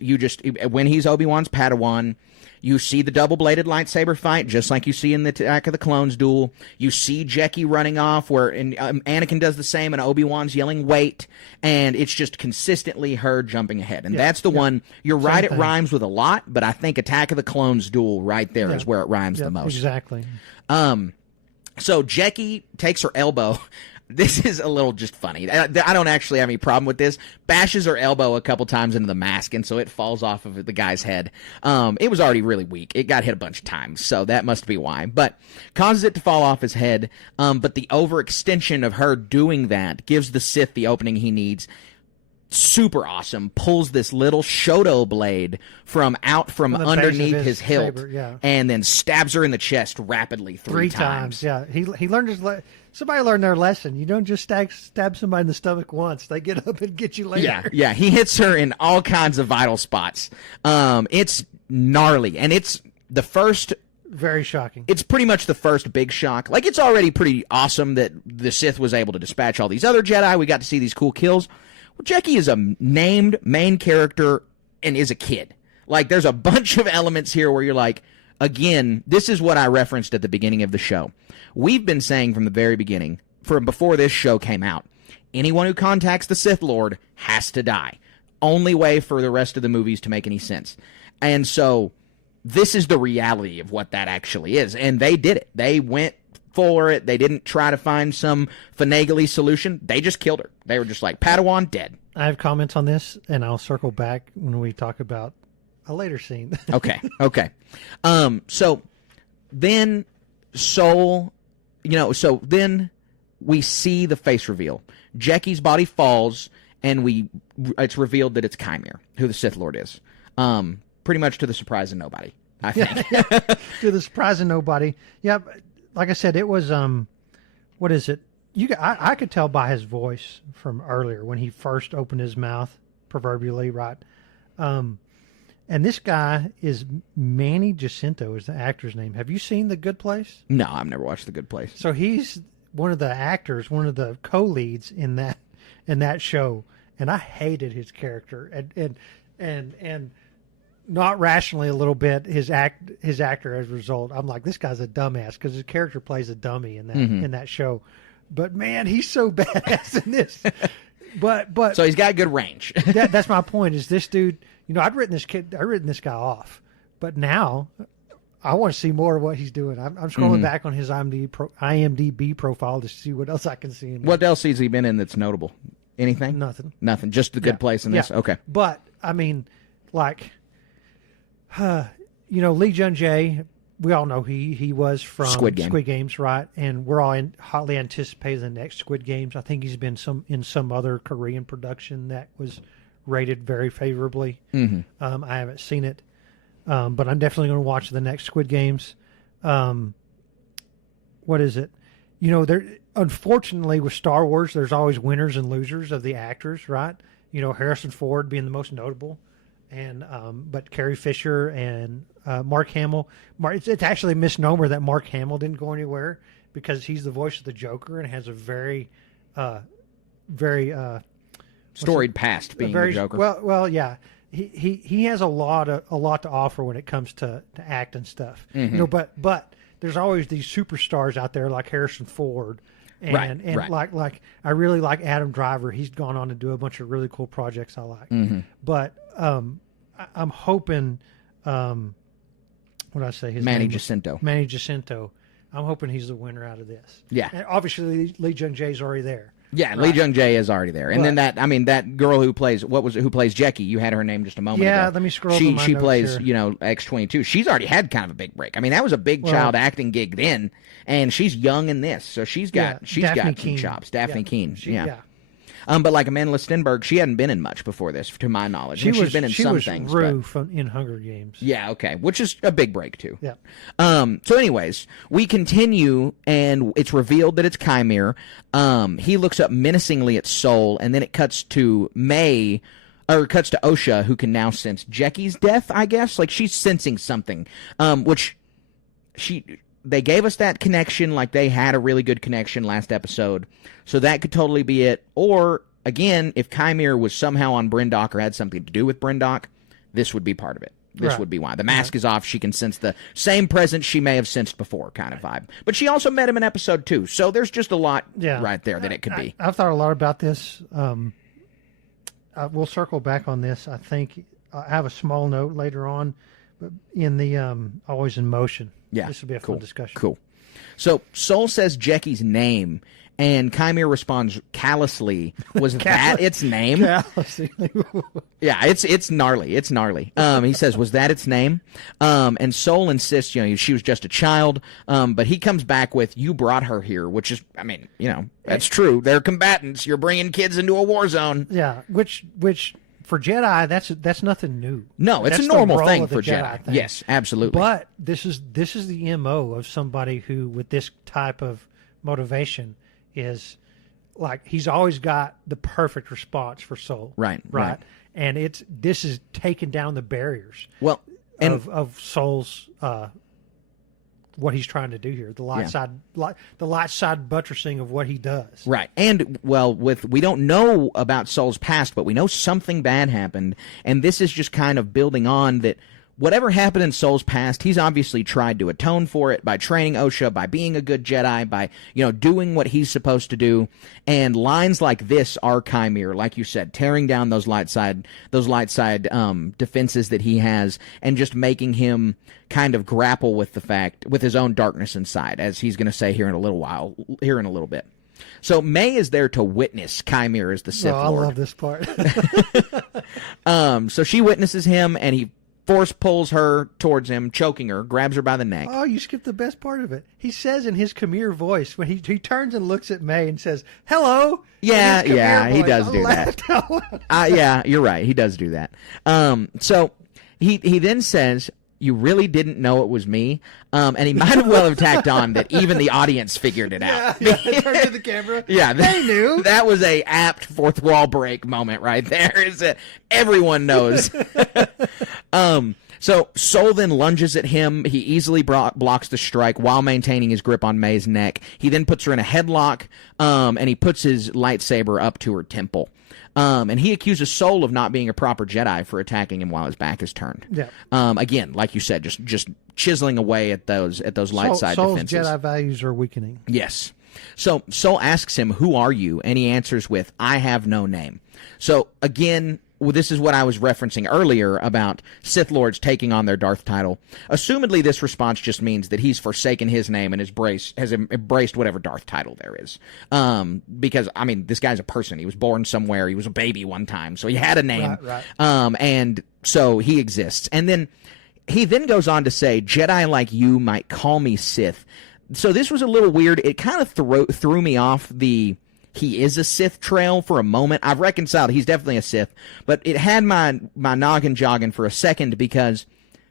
when he's Obi-Wan's Padawan, you see the double-bladed lightsaber fight, just like you see in the Attack of the Clones duel. You see Jackie running off, and Anakin does the same, and Obi-Wan's yelling, wait, and it's just consistently her jumping ahead. And that's the one, you're Same right, thing. it rhymes with a lot, but I think Attack of the Clones duel right there is where it rhymes the most. Exactly. So Jackie takes her elbow. This is a little just funny. I don't actually have any problem with this. Bashes her elbow a couple times into the mask, and so it falls off of the guy's head. It was already really weak. It got hit a bunch of times, so that must be why. But causes it to fall off his head. But the overextension of her doing that gives the Sith the opening he needs. Super awesome. Pulls this little Shoto blade from underneath his hilt, saber, and then stabs her in the chest rapidly three times. Yeah, he learned his somebody learned their lesson. You don't just stab somebody in the stomach once; they get up and get you later. Yeah. He hits her in all kinds of vital spots. It's gnarly, and it's the first. Very shocking. It's pretty much the first big shock. Like, it's already pretty awesome that the Sith was able to dispatch all these other Jedi. We got to see these cool kills. Well, Jackie is a named main character and is a kid. Like, there's a bunch of elements here where you're like, again, this is what I referenced at the beginning of the show. We've been saying from the very beginning, from before this show came out, anyone who contacts the Sith Lord has to die. Only way for the rest of the movies to make any sense. And so this is the reality of what that actually is. And they did it. They went for it. They didn't try to find some finagly solution. They just killed her. They were just like, Padawan, dead. I have comments on this, and I'll circle back when we talk about a later scene. Okay. So then Soul, so then we see the face reveal. Jackie's body falls, and it's revealed that it's Chimera, who the Sith Lord is. Pretty much to the surprise of nobody. I think. To the surprise of nobody. Yeah, like I said, it was what is it? I could tell by his voice from earlier when he first opened his mouth, proverbially, right? And this guy is Manny Jacinto is the actor's name. Have you seen The Good Place? No, I've never watched The Good Place. So he's one of the actors, one of the co-leads in that show, and I hated his character and not rationally a little bit his actor as a result. I'm like, this guy's a dumbass because his character plays a dummy in that show. But man, he's so badass in this. But so he's got good range. That's my point. Is this dude? I'd written this guy off, but now I want to see more of what he's doing. I'm scrolling back on his IMDb profile to see what else I can see. What else has he been in that's notable? Anything? Nothing. Just The Good Place in this. Okay. But I mean, like, Lee Jung-jae. We all know he was from Squid Games, right? And we're all hotly anticipating the next Squid Games. I think he's been in some other Korean production that was rated very favorably. I haven't seen it, but I'm definitely going to watch the next Squid Games. What is it? There. Unfortunately, with Star Wars, there's always winners and losers of the actors, right? Harrison Ford being the most notable. And but Carrie Fisher and Mark Hamill. It's actually a misnomer that Mark Hamill didn't go anywhere because he's the voice of the Joker and has a very storied past being the Joker. Well, yeah. He has a lot to offer when it comes to act and stuff. But there's always these superstars out there like Harrison Ford. And right. like I really like Adam Driver. He's gone on to do a bunch of really cool projects I like. But I'm hoping what did I say? His Manny name Jacinto. Manny Jacinto. I'm hoping he's the winner out of this. Yeah. And obviously Lee Jung-jae's already there. Yeah, right. Lee Jung-jae is already there. And then that girl who plays Jackie, you had her name just a moment ago. Yeah, let me scroll She through my notes plays, here. X-22. She's already had kind of a big break. I mean, that was a big child acting gig then, and she's young in this. So she's got some chops. Daphne Keene. Yeah. But like Amanda Stenberg, she hadn't been in much before this, to my knowledge. She's been in some things. She was Rue in Hunger Games. Yeah, okay, which is a big break too. Yeah. So anyways, we continue, and it's revealed that it's Chimere. He looks up menacingly at Soul, and then it cuts to cuts to Osha, who can now sense Jecky's death, I guess. Like, she's sensing something, they gave us that connection, like they had a really good connection last episode. So that could totally be it. Or, again, if Chimere was somehow on Brendock or had something to do with Brendock, this would be part of it. This would be why. The mask is off. She can sense the same presence she may have sensed before kind of vibe. But she also met him in episode 2. So there's just a lot right there that it could be. I've thought a lot about this. We'll circle back on this. I think I have a small note later on but in the Always in Motion. Yeah, this will be a fun discussion. Cool. So Soul says Jecky's name, and Chimere responds callously. Was that its name? Callously. Yeah, it's gnarly. It's gnarly. He says, was that its name? And Soul insists, she was just a child. But he comes back with, you brought her here, which is, that's true. They're combatants. You're bringing kids into a war zone. Yeah, which for Jedi, that's nothing new. No, it's that's a normal the thing for Jedi. Yes, absolutely. But this is the MO of somebody who, with this type of motivation, is like he's always got the perfect response for Soul. Right. And this is taking down the barriers. Well, of Soul's what he's trying to do here, the light side buttressing of what he does. Right. And we don't know about Soul's past, but we know something bad happened, and this is just kind of building on that. Whatever happened in Soul's past, he's obviously tried to atone for it by training Osha, by being a good Jedi, by doing what he's supposed to do. And lines like this are Chimere, like you said, tearing down those light side defenses that he has, and just making him kind of grapple with his own darkness inside, as he's going to say here in a little bit. So May is there to witness Chimere as the Sith Lord. I love this part. So she witnesses him, and he force pulls her towards him, choking her, grabs her by the neck. Oh, you skipped the best part of it. He says in his Chimere voice, when he turns and looks at May and says, "Hello." Yeah, he does do that. Yeah, you're right. He does do that. So he then says, you really didn't know it was me. And he might have well have tacked on that even the audience figured it out. Yeah, turn to the camera. Yeah, they knew. That was a apt fourth wall break moment right there. Is that everyone knows. So Sol then lunges at him. He easily blocks the strike while maintaining his grip on May's neck. He then puts her in a headlock, and he puts his lightsaber up to her temple. And he accuses Sol of not being a proper Jedi for attacking him while his back is turned. Yeah. Again, like you said, just chiseling away at those light side Sol's defenses. Jedi values are weakening. Yes. So Sol asks him, "Who are you?" And he answers with, "I have no name." So again, this is what I was referencing earlier about Sith Lords taking on their Darth title. Assumedly, this response just means that he's forsaken his name and has embraced whatever Darth title there is. Because, I mean, this guy's a person. He was born somewhere. He was a baby one time, so he had a name. Right. And so he exists. And then he then goes on to say, "Jedi like you might call me Sith." So this was a little weird. It kind of threw me off the he is a Sith trail for a moment. I've reconciled he's definitely a Sith, but it had my noggin jogging for a second because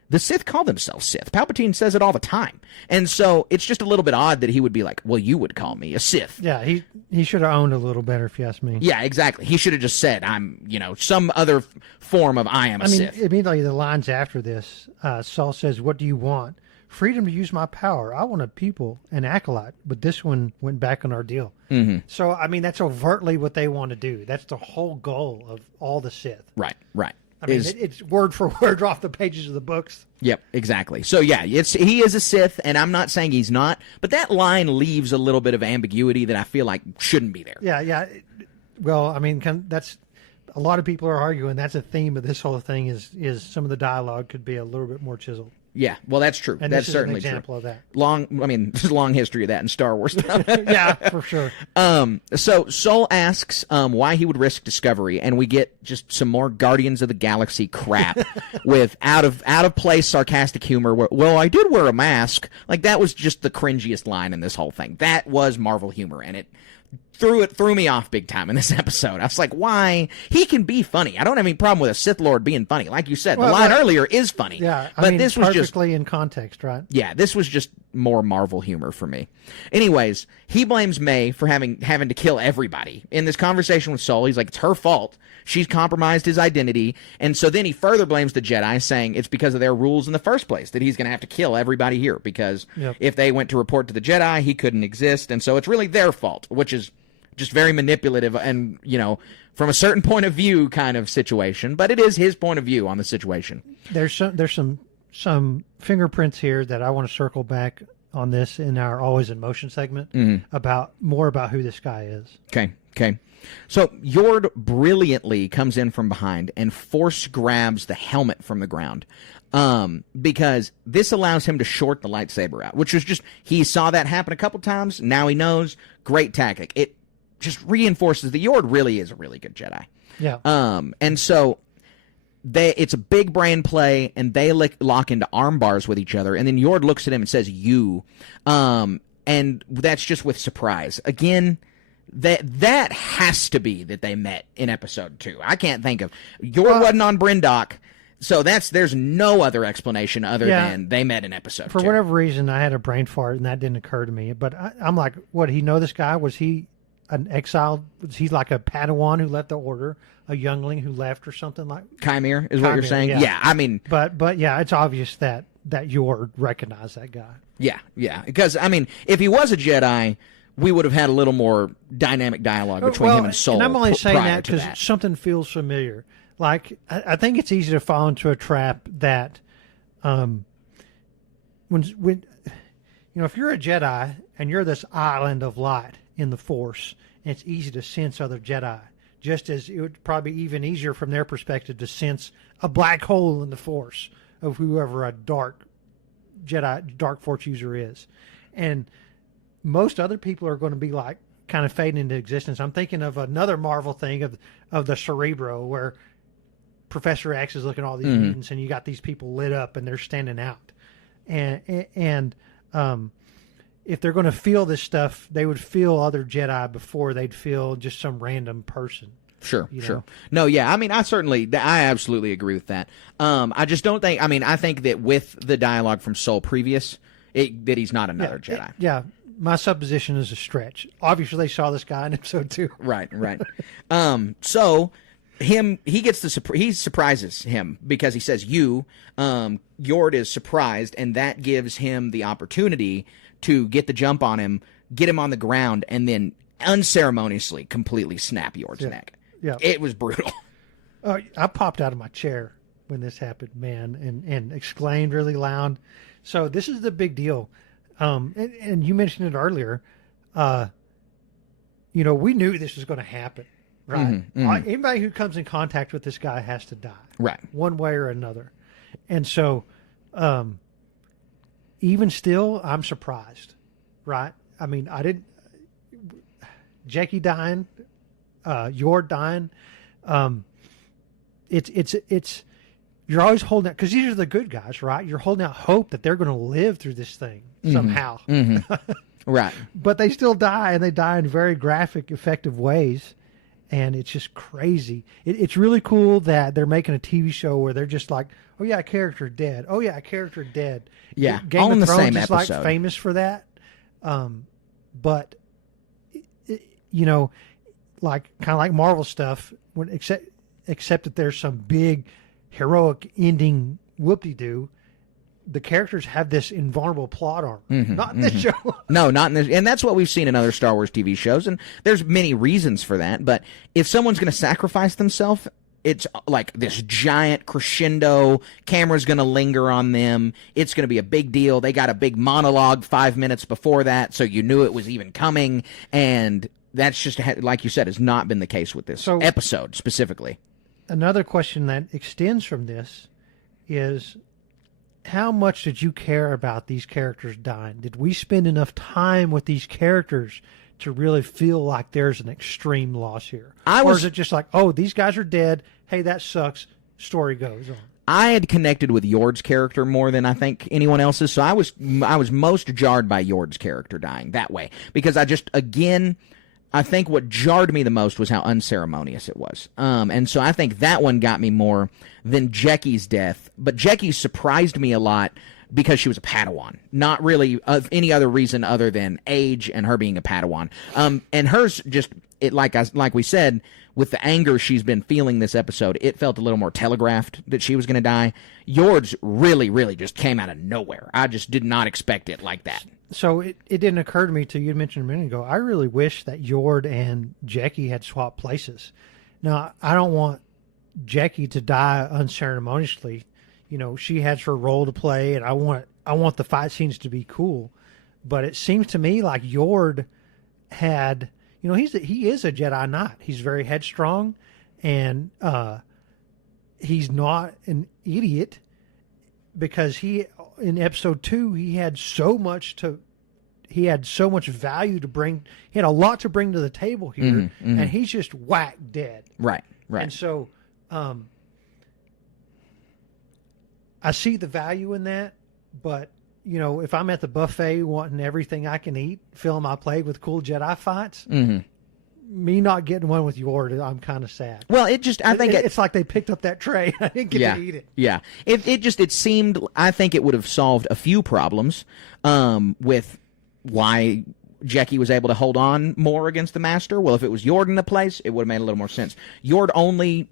the Sith call themselves Sith. Palpatine says it all the time. And so it's just a little bit odd that he would be like, well, you would call me a Sith. Yeah, he should have owned a little better, if you ask me. Yeah, exactly. He should have just said, I'm, some other form of I am a Sith. Immediately the lines after this, Saul says, "What do you want?" "Freedom to use my power. I want a pupil, an acolyte." But this one went back on our deal. Mm-hmm. So, I mean, that's overtly what they want to do. That's the whole goal of all the Sith. Right. I mean, it's word for word off the pages of the books. Yep, exactly. So, yeah, he is a Sith, and I'm not saying he's not, but that line leaves a little bit of ambiguity that I feel like shouldn't be there. Yeah. Well, I mean, that's a lot of people are arguing that's a theme of this whole thing is some of the dialogue could be a little bit more chiseled. Yeah, well, that's true. And that's this is certainly an example true. of that. There's a long history of that in Star Wars. Yeah, for sure. So Sol asks why he would risk discovery, and we get just some more Guardians of the Galaxy crap with out of place sarcastic humor. Well, I did wear a mask. Like, that was just the cringiest line in this whole thing. That was Marvel humor, and it threw me off big time in this episode. I was like, why? He can be funny. I don't have any problem with a Sith Lord being funny. Like you said, the line earlier is funny. Yeah, but this was just perfectly in context, right? Yeah, this was just more Marvel humor for me. Anyways, he blames May for having to kill everybody. In this conversation with Sol, he's like, it's her fault. She's compromised his identity. And so then he further blames the Jedi, saying it's because of their rules in the first place, that he's going to have to kill everybody here, because if they went to report to the Jedi, he couldn't exist. And so it's really their fault, which is just very manipulative and, from a certain point of view kind of situation. But it is his point of view on the situation. There's some fingerprints here that I want to circle back on this in our Always in Motion segment about who this guy is. Okay. So Yord brilliantly comes in from behind and force grabs the helmet from the ground. Because this allows him to short the lightsaber out, which was just, he saw that happen a couple times. Now he knows. Great tactic. It just reinforces the Yord really is a really good Jedi. Yeah. And so it's a big brain play, and they lock into arm bars with each other, and then Yord looks at him and says, "You," and that's just with surprise. Again, that has to be that they met in episode 2. I can't think of Yord wasn't on Brindok. So there's no other explanation other than they met in episode 2. For whatever reason, I had a brain fart, and that didn't occur to me. But I'm like, what, he know this guy? Was he an exile? Was he like a Padawan who left the Order? A youngling who left or something like? Chimere is what you're saying? Yeah, I mean... But yeah, it's obvious that Yord recognized that guy. Yeah. Because, I mean, if he was a Jedi, we would have had a little more dynamic dialogue between him and Sol. And I'm only saying that because something feels familiar. Like, I think it's easy to fall into a trap that when if you're a Jedi and you're this island of light in the Force, and it's easy to sense other Jedi, just as it would probably be even easier from their perspective to sense a black hole in the Force of whoever a dark Force user is. And most other people are going to be like kind of fading into existence. I'm thinking of another Marvel thing of the Cerebro, where Professor X is looking at all these mutants, and you got these people lit up and they're standing out. And if they're going to feel this stuff, they would feel other Jedi before they'd feel just some random person. Sure, you know? sure. No, yeah. I mean, I absolutely agree with that. I just don't think. I mean, I think that with the dialogue from Soul previous, that he's not another Jedi. Yeah, my supposition is a stretch. Obviously, they saw this guy in episode 2. Right. So he surprises him because he says Yord is surprised, and that gives him the opportunity to get the jump on him, get him on the ground, and then unceremoniously completely snap Yord's neck. Yeah. It was brutal. I popped out of my chair when this happened, man, and exclaimed really loud. So this is the big deal. And you mentioned it earlier. We knew this was going to happen, right? Anybody who comes in contact with this guy has to die, right? One way or another. And so, even still, I'm surprised, right? I mean, Jackie dying, Yord dying. It's you're always holding out because these are the good guys, right? You're holding out hope that they're going to live through this thing somehow, right? But they still die, and they die in very graphic, effective ways, and it's just crazy. It's really cool that they're making a TV show where they're just like, oh yeah, a character dead. Oh yeah, a character dead. Yeah, Game all of in the Thrones same is episode. like famous for that, but like kind of like Marvel stuff, except that there's some big heroic ending whoop-de-doo. The characters have this invulnerable plot armor. Not in this show. No, not in this. And that's what we've seen in other Star Wars TV shows. And there's many reasons for that. But if someone's going to sacrifice themselves, it's like this giant crescendo. Camera's going to linger on them. It's going to be a big deal. They got a big monologue 5 minutes before that, so you knew it was even coming. And that's just, like you said, has not been the case with this episode specifically. Another question that extends from this is, how much did you care about these characters dying? Did we spend enough time with these characters to really feel like there's an extreme loss here? Or is it just like, oh, these guys are dead. Hey, that sucks. Story goes on. I had connected with Yord's character more than I think anyone else's, so I was most jarred by Yord's character dying that way. Because I think what jarred me the most was how unceremonious it was. And so I think that one got me more than Jekkie's death. But Jekkie surprised me a lot because she was a Padawan. Not really of any other reason other than age and her being a Padawan. And hers just, like we said, with the anger she's been feeling this episode, it felt a little more telegraphed that she was going to die. Yord's really, really just came out of nowhere. I just did not expect it like that. So it didn't occur to me till you mentioned a minute ago. I really wish that Yord and Jekkie had swapped places. Now, I don't want Jekkie to die unceremoniously. She has her role to play, and I want the fight scenes to be cool. But it seems to me like Yord had, he is a Jedi Knight. He's very headstrong, and he's not an idiot, because in episode 2 he had so much value to bring. He had a lot to bring to the table here, and he's just whack dead. Right. And so I see the value in that, but if I'm at the buffet wanting everything I can eat, filling my plate with cool Jedi fights, me not getting one with Yord, I'm kind of sad. Well, it's like they picked up that tray. I didn't get to eat it. Yeah. It seemed, I think it would have solved a few problems with why Jekkie was able to hold on more against the Master. Well, if it was Yord in the place, it would have made a little more sense. Yord only,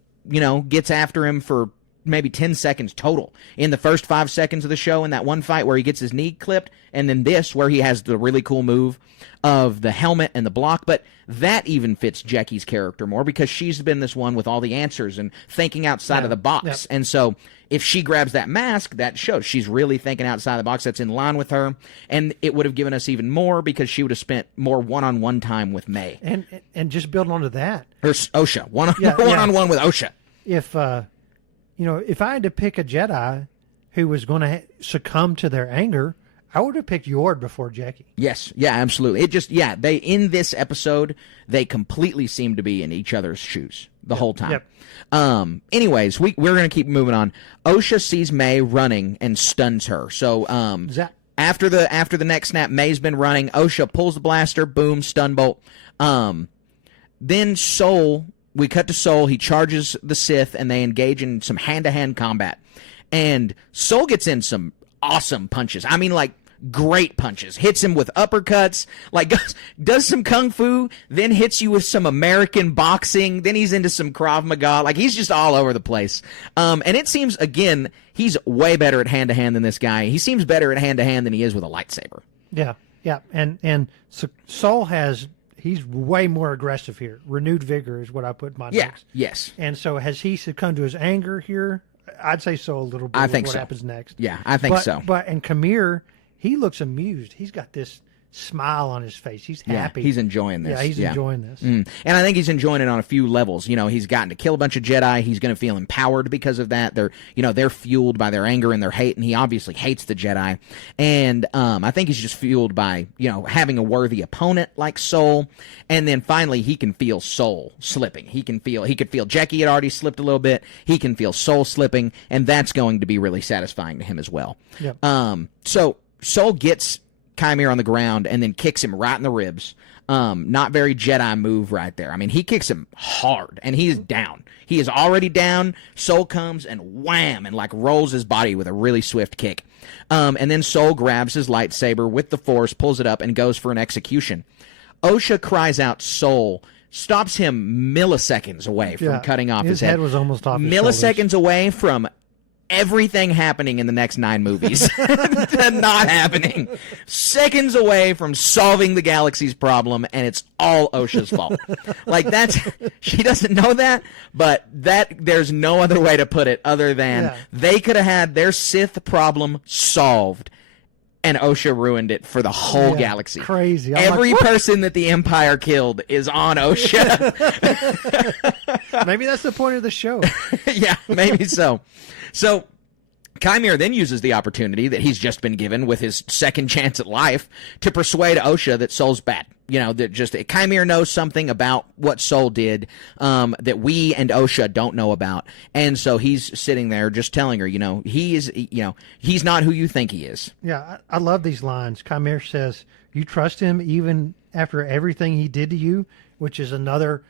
gets after him for maybe 10 seconds total in the first 5 seconds of the show, in that one fight where he gets his knee clipped, and then this where he has the really cool move of the helmet and the block. But that even fits Jekkie's character more because she's been this one with all the answers and thinking outside of the box. Yep. And so if she grabs that mask, that shows she's really thinking outside the box. That's in line with her, and it would have given us even more because she would have spent more one-on-one time with May. And just building onto that, or Osha, one-on-one with Osha. If if I had to pick a Jedi who was going to succumb to their anger, I would have picked Yord before Jekkie. Yes, yeah, absolutely. They in this episode, they completely seem to be in each other's shoes the whole time. Yep. Anyways, we're going to keep moving on. Osha sees May running and stuns her. So after the neck snap, May's been running. Osha pulls the blaster, boom, stun bolt. Then Soul we cut to Soul. He charges the Sith, and they engage in some hand-to-hand combat. And Soul gets in some awesome punches. I mean, like, great punches. Hits him with uppercuts, like does some kung fu, then hits you with some American boxing, then he's into some Krav Maga. Like, he's just all over the place. And it seems, again, he's way better at hand-to-hand than this guy. He seems better at hand-to-hand than he is with a lightsaber. Yeah, yeah. And so Soul he's way more aggressive here. Renewed vigor is what I put in my notes. Yes. And so has he succumbed to his anger here? I'd say so a little bit. I think what so. happens next. Yeah, I think so. And Khmer, he looks amused. He's got this smile on his face. He's happy. Yeah, he's enjoying this. Yeah, he's enjoying this. And I think he's enjoying it on a few levels. You know, he's gotten to kill a bunch of Jedi. He's going to feel empowered because of that. They're fueled by their anger and their hate, and he obviously hates the Jedi. And I think he's just fueled by, having a worthy opponent like Soul. And then finally, he can feel Soul slipping. He could feel Jecki had already slipped a little bit. He can feel Soul slipping, and that's going to be really satisfying to him as well. Yep. So Soul gets Khmer on the ground and then kicks him right in the ribs. Not very Jedi move right there. I mean, he kicks him hard, and he is down. He is already down. Soul comes and wham, and like rolls his body with a really swift kick. And then Soul grabs his lightsaber with the Force, pulls it up, and goes for an execution. Osha cries out Soul, stops him milliseconds away from cutting off his head. His head was almost off his milliseconds shoulders. Away from everything happening in the next 9 movies. Not happening. Seconds away from solving the galaxy's problem, and it's all Osha's fault. Like, she doesn't know that, but there's no other way to put it other than they could have had their Sith problem solved, and Osha ruined it for the whole galaxy. Crazy. Every person that the Empire killed is on Osha. Maybe that's the point of the show. Yeah, maybe so. So Khmer then uses the opportunity that he's just been given with his second chance at life to persuade Osha that Soul's bad. That Khmer knows something about what Soul did that we and Osha don't know about. And so he's sitting there just telling her, he's not who you think he is. Yeah, I love these lines. Khmer says, "You trust him even after everything he did to you," which is another...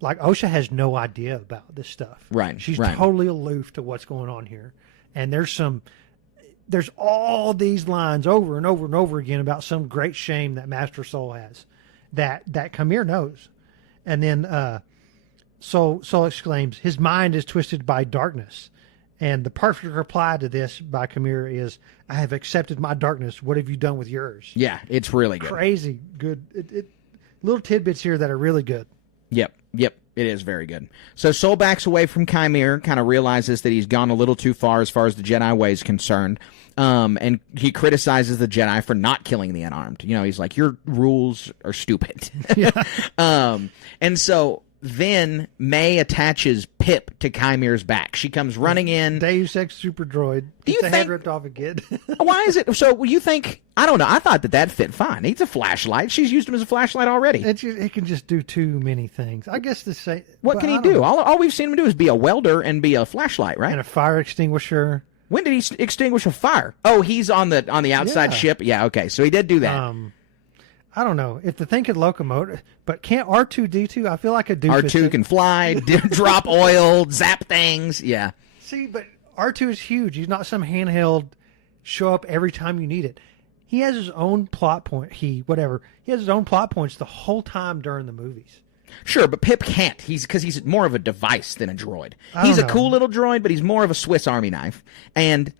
like Osha has no idea about this stuff. Right. She's right. totally aloof to what's going on here. And there's all these lines over and over and over again about some great shame that Master Soul has that Khmer knows. And then Soul exclaims, "His mind is twisted by darkness." And the perfect reply to this by Khmer is, "I have accepted my darkness. What have you done with yours?" Yeah, it's really good. Crazy good. Little tidbits here that are really good. Yep, it is very good. So Soul backs away from Khmer, kind of realizes that he's gone a little too far as the Jedi way is concerned, and he criticizes the Jedi for not killing the unarmed. He's like, your rules are stupid. And so then May attaches Pip to Chymer's back. She comes running in. Deus Ex Super Droid. Do you the head ripped off again. Why is it? So you think? I don't know. I thought that fit fine. He's a flashlight. She's used him as a flashlight already. It can just do too many things. I guess to say. What can he do? All we've seen him do is be a welder and be a flashlight, right? And a fire extinguisher. When did he extinguish a fire? Oh, he's on the outside ship. Yeah, okay. So he did do that. I don't know if the thing could locomote, but can't R2D2? I feel like a doofus. R2 can fly, drop oil, zap things. Yeah. See, but R2 is huge. He's not some handheld show up every time you need it. He has his own plot point. He has his own plot points the whole time during the movies. Sure, but Pip can't. Because he's more of a device than a droid. He's a cool little droid, but he's more of a Swiss Army knife. And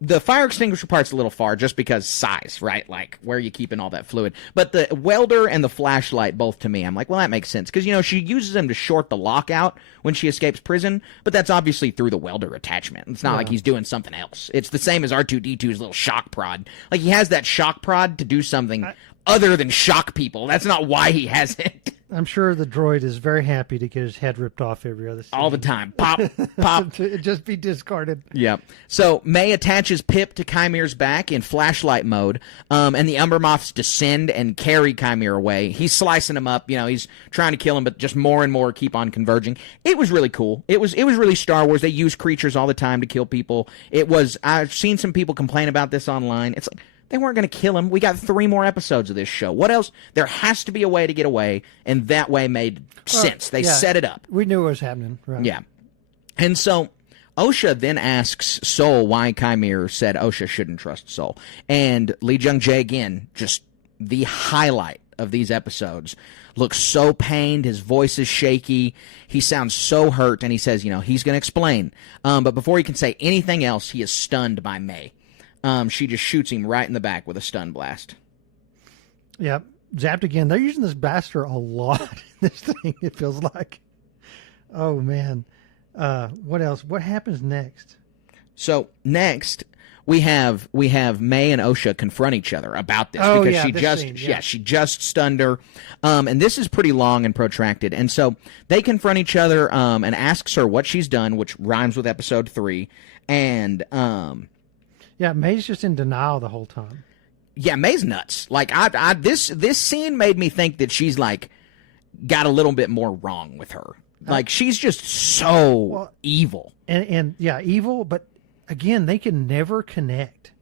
the fire extinguisher part's a little far just because size, right? Like, where are you keeping all that fluid? But the welder and the flashlight, both to me, I'm like, well, that makes sense. Because, she uses them to short the lockout when she escapes prison, but that's obviously through the welder attachment. It's not like he's doing something else. It's the same as R2-D2's little shock prod. Like, he has that shock prod to do something other than shock people. That's not why he has it. I'm sure the droid is very happy to get his head ripped off every other scene. All the time. Pop, pop. To just be discarded. Yep. So May attaches Pip to Chymer's back in flashlight mode, and the Umbermoths descend and carry Khmer away. He's slicing him up. He's trying to kill him, but just more and more keep on converging. It was really cool. It was really Star Wars. They use creatures all the time to kill people. I've seen some people complain about this online. It's like, They weren't going to kill him. We got 3 more episodes of this show. What else? There has to be a way to get away, and that way made sense. They set it up. We knew what was happening. Right. Yeah. And so Osha then asks Sol why Chimere said Osha shouldn't trust Sol. And Lee Jung-jae, again, just the highlight of these episodes, looks so pained. His voice is shaky. He sounds so hurt, and he says, he's going to explain. But before he can say anything else, he is stunned by May. She just shoots him right in the back with a stun blast. Yeah, zapped again. They're using this blaster a lot in this thing, it feels like. Oh, man. What else? What happens next? So next we have May and Osha confront each other about this because she just stunned her, and this is pretty long and protracted. And so they confront each other and asks her what she's done, which rhymes with episode 3. And yeah, May's just in denial the whole time. Yeah, May's nuts. Like this scene made me think that she's like got a little bit more wrong with her. Like, she's just so evil. And yeah, evil, but again, they can never connect.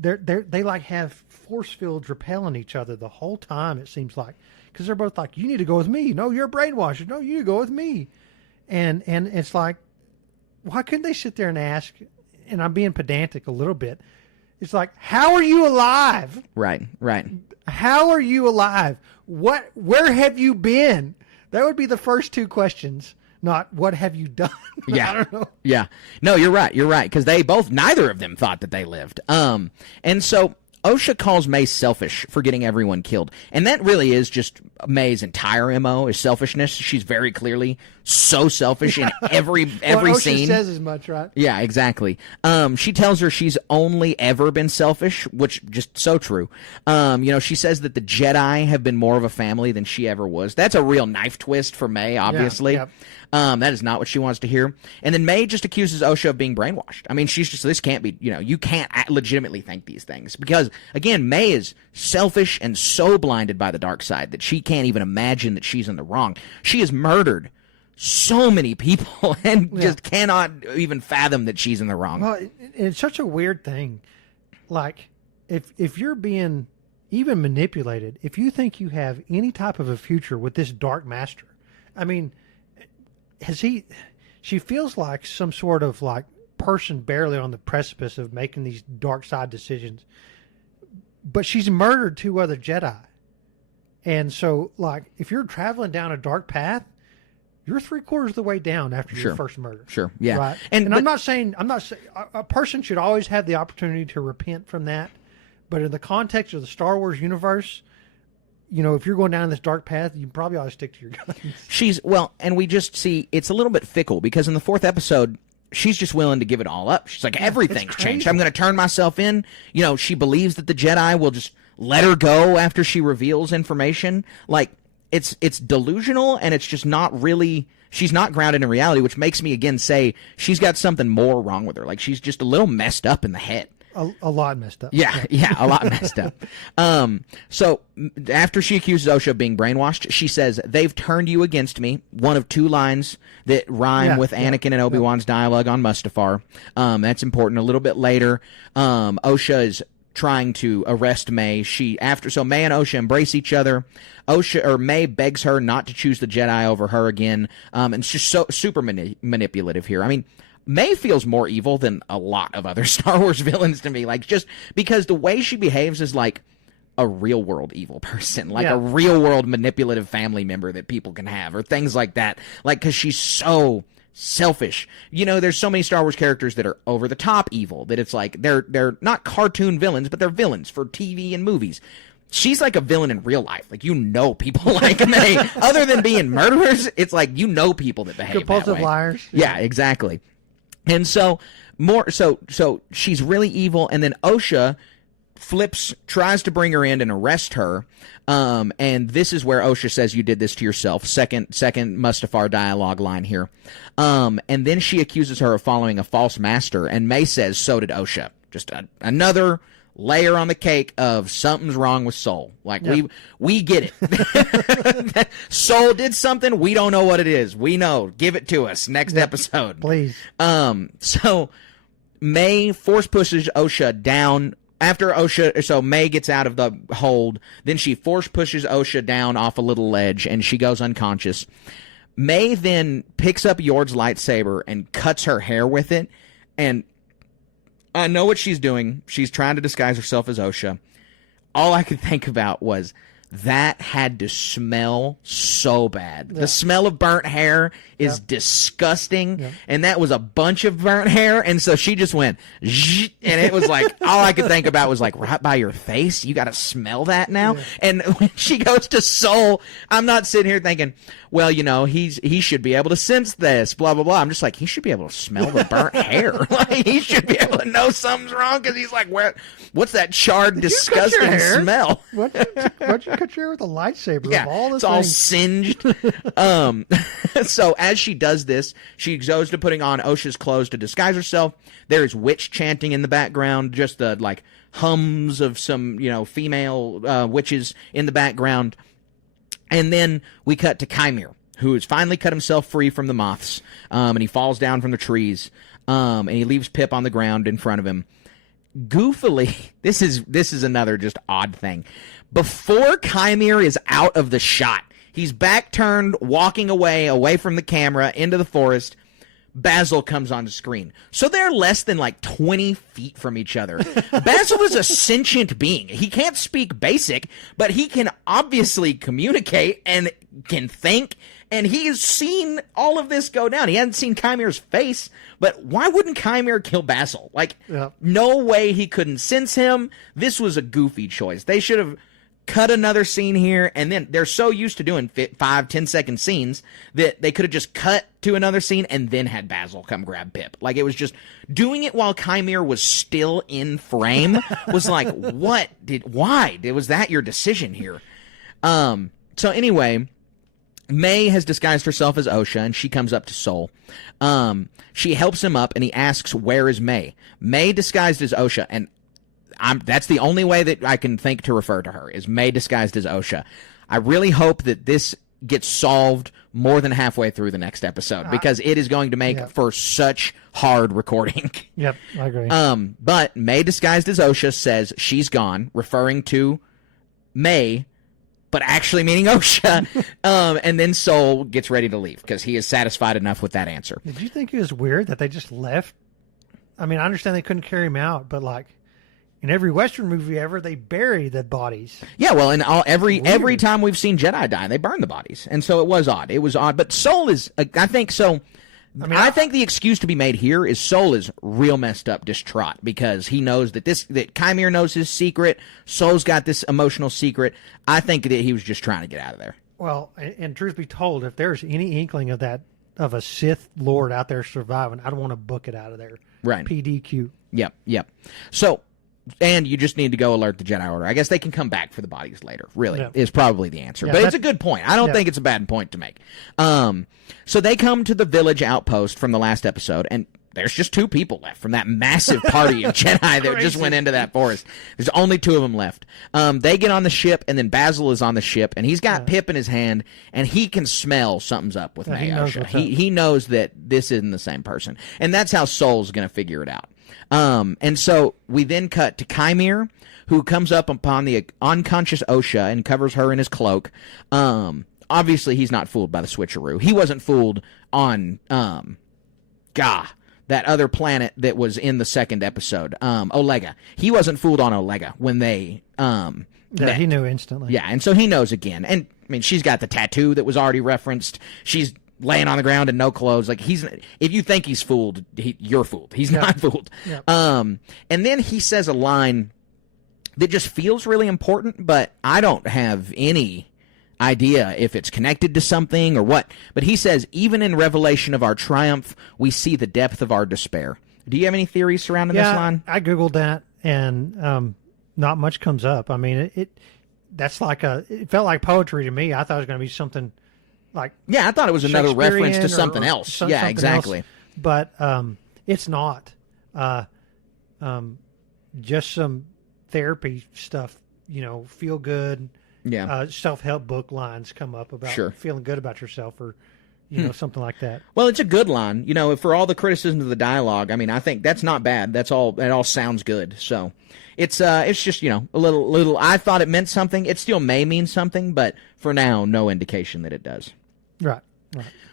They like have force fields repelling each other the whole time, it seems like. Because they're both like, you need to go with me. No, you're a brainwasher. No, you go with me. And it's like, why couldn't they sit there and ask, and I'm being pedantic a little bit, it's like, how are you alive? Right. How are you alive? Where have you been? That would be the first 2 questions, not what have you done? Yeah. I don't know. Yeah. No, you're right. Because neither of them thought that they lived. And so Osha calls May selfish for getting everyone killed. And that really is just May's entire MO is selfishness. She's very clearly so selfish in every Osha scene. Says as much, right? Yeah, exactly. She tells her she's only ever been selfish, which just so true. She says that the Jedi have been more of a family than she ever was. That's a real knife twist for May, obviously. Yeah. That is not what she wants to hear. And then May just accuses Osha of being brainwashed. I mean, she's just, this can't be, you can't legitimately think these things. Because, again, May is selfish and so blinded by the dark side that she can't even imagine that she's in the wrong. She has murdered so many people and just cannot even fathom that she's in the wrong. Well, it's such a weird thing. Like, if you're being even manipulated, if you think you have any type of a future with this dark master, I mean, she feels like some sort of like person barely on the precipice of making these dark side decisions, but she's murdered 2 other Jedi. And so, like, if you're traveling down a dark path, you're 3/4 of the way down after your first murder. Sure. Yeah. Right. And I'm not saying a person should always have the opportunity to repent from that. But in the context of the Star Wars universe, if you're going down this dark path, you probably ought to stick to your guns. And we just see it's a little bit fickle because in the 4th episode, she's just willing to give it all up. She's like, everything's changed. I'm going to turn myself in. She believes that the Jedi will just let her go after she reveals information. Like, it's delusional, and it's just not really, she's not grounded in reality, which makes me again say she's got something more wrong with her. Like, she's just a little messed up in the head. A lot messed up. Yeah, a lot messed up. So after she accuses Osha of being brainwashed, she says, "They've turned you against me." One of 2 lines that rhyme with Anakin and Obi-Wan's dialogue on Mustafar. That's important. A little bit later, Osha is trying to arrest May. So May and Osha embrace each other. May begs her not to choose the Jedi over her again. And it's just so super manipulative here. I mean, May feels more evil than a lot of other Star Wars villains to me. Like, just because the way she behaves is like a real world evil person, like a real world manipulative family member that people can have, or things like that. Like, because she's so selfish. There's so many Star Wars characters that are over the top evil that it's like they're not cartoon villains, but they're villains for TV and movies. She's like a villain in real life. Like, people like May. Other than being murderers, it's like people that behave compulsive that way. Liars. Yeah, exactly. And so she's really evil, and then Osha tries to bring her in and arrest her. And this is where Osha says, "You did this to yourself." Second Mustafar dialogue line here. And then she accuses her of following a false master, and May says, "So did Osha." Just another layer on the cake of something's wrong with Sol. Like, we get it. Sol did something, we don't know what it is. We know. Give it to us next episode, please. So May force pushes Osha down after OSHA, so May gets out of the hold, then she force pushes OSHA down off a little ledge, and she goes unconscious. May then picks up Yord's lightsaber and cuts her hair with it, and I know what she's doing. She's trying to disguise herself as OSHA. All I could think about was that had to smell so bad. The smell of burnt hair is disgusting, and that was a bunch of burnt hair, and so she just went, zzz, and it was like, all I could think about was like, right by your face, you got to smell that now? And when she goes to Soul, I'm not sitting here thinking, well, you know, he should be able to sense this, blah, blah, blah. I'm just like, he should be able to smell the burnt hair. Like, he should be able to know something's wrong, because he's like, what's that charred, disgusting smell? Why'd you cut your hair with a lightsaber? Yeah, of all the it's things? all singed. So as she does this, she goes to putting on OSHA's clothes to disguise herself. There's witch chanting in the background, just the like hums of some, you know, female witches in the background. And then we cut to Chimere, who has finally cut himself free from the moths, and he falls down from the trees, and he leaves Pip on the ground in front of him. Goofily, this is another just odd thing. Before Chimere is out of the shot, he's back turned, walking away from the camera into the forest. Basil comes on the screen. So they're less than like 20 feet from each other. Basil is a sentient being. He can't speak basic, but he can obviously communicate and can think, and he has seen all of this go down. He hasn't seen Chimere's face, but why wouldn't Chimere kill Basil? Like, no way he couldn't sense him. This was a goofy choice. They should have cut another scene here, and then they're so used to doing 5-10 second scenes that they could have just cut to another scene and then had Basil come grab Pip. Like, it was just doing it while Chimere was still in frame was like, why was that your decision here? So anyway, May has disguised herself as OSHA, and she comes up to Soul. She helps him up, and he asks, where is May? May disguised as OSHA, and that's the only way that I can think to refer to her, is May disguised as OSHA. I really hope that this gets solved more than halfway through the next episode, because it is going to make for such hard recording. Yep, I agree. But May disguised as OSHA says she's gone, referring to May, but actually meaning OSHA. And then Soul gets ready to leave because he is satisfied enough with that answer. Did you think it was weird that they just left? I mean, I understand they couldn't carry him out, but like, in every Western movie ever, they bury the bodies. Yeah, well, in every time we've seen Jedi die, they burn the bodies, and so it was odd. It was odd, but Soul is, I think so. I think the excuse to be made here is Soul is real messed up, distraught, because he knows that Chimere knows his secret. Soul's got this emotional secret. I think that he was just trying to get out of there. Well, and truth be told, if there's any inkling of a Sith Lord out there surviving, I'd want to book it out of there. Right. PDQ. Yep. So. And you just need to go alert the Jedi Order. I guess they can come back for the bodies later, really, is probably the answer. But it's a good point. I don't think it's a bad point to make. So they come to the village outpost from the last episode, and there's just 2 people left from that massive party of Jedi that just went into that forest. There's only 2 of them left. They get on the ship, and then Basil is on the ship, and he's got Pip in his hand, and he can smell something's up with Mayosha. He knows that this isn't the same person. And that's how Soul's going to figure it out. And so we then cut to Chimere, who comes up upon the unconscious OSHA and covers her in his cloak. Obviously, he's not fooled by the switcheroo. He wasn't fooled on, that other planet that was in the second episode, Olega. He wasn't fooled on Olega when they, met. He knew instantly. Yeah, and so he knows again. And, I mean, she's got the tattoo that was already referenced. She's laying on the ground in no clothes. Like, if you think he's fooled, you're fooled. He's not fooled. Yep. And then he says a line that just feels really important, but I don't have any idea if it's connected to something or what. But he says, even in revelation of our triumph, we see the depth of our despair. Do you have any theories surrounding this line? I Googled that, and not much comes up. I mean, it felt like poetry to me. I thought it was going to be something like, yeah, I thought it was another reference to something else. Yeah, exactly. Else. But it's not. Just some therapy stuff, feel good. Yeah. Self-help book lines come up about feeling good about yourself, or, something like that. Well, it's a good line. For all the criticisms of the dialogue, I mean, I think that's not bad. It all sounds good. So it's just, a little, I thought it meant something. It still may mean something, but for now, no indication that it does. Right.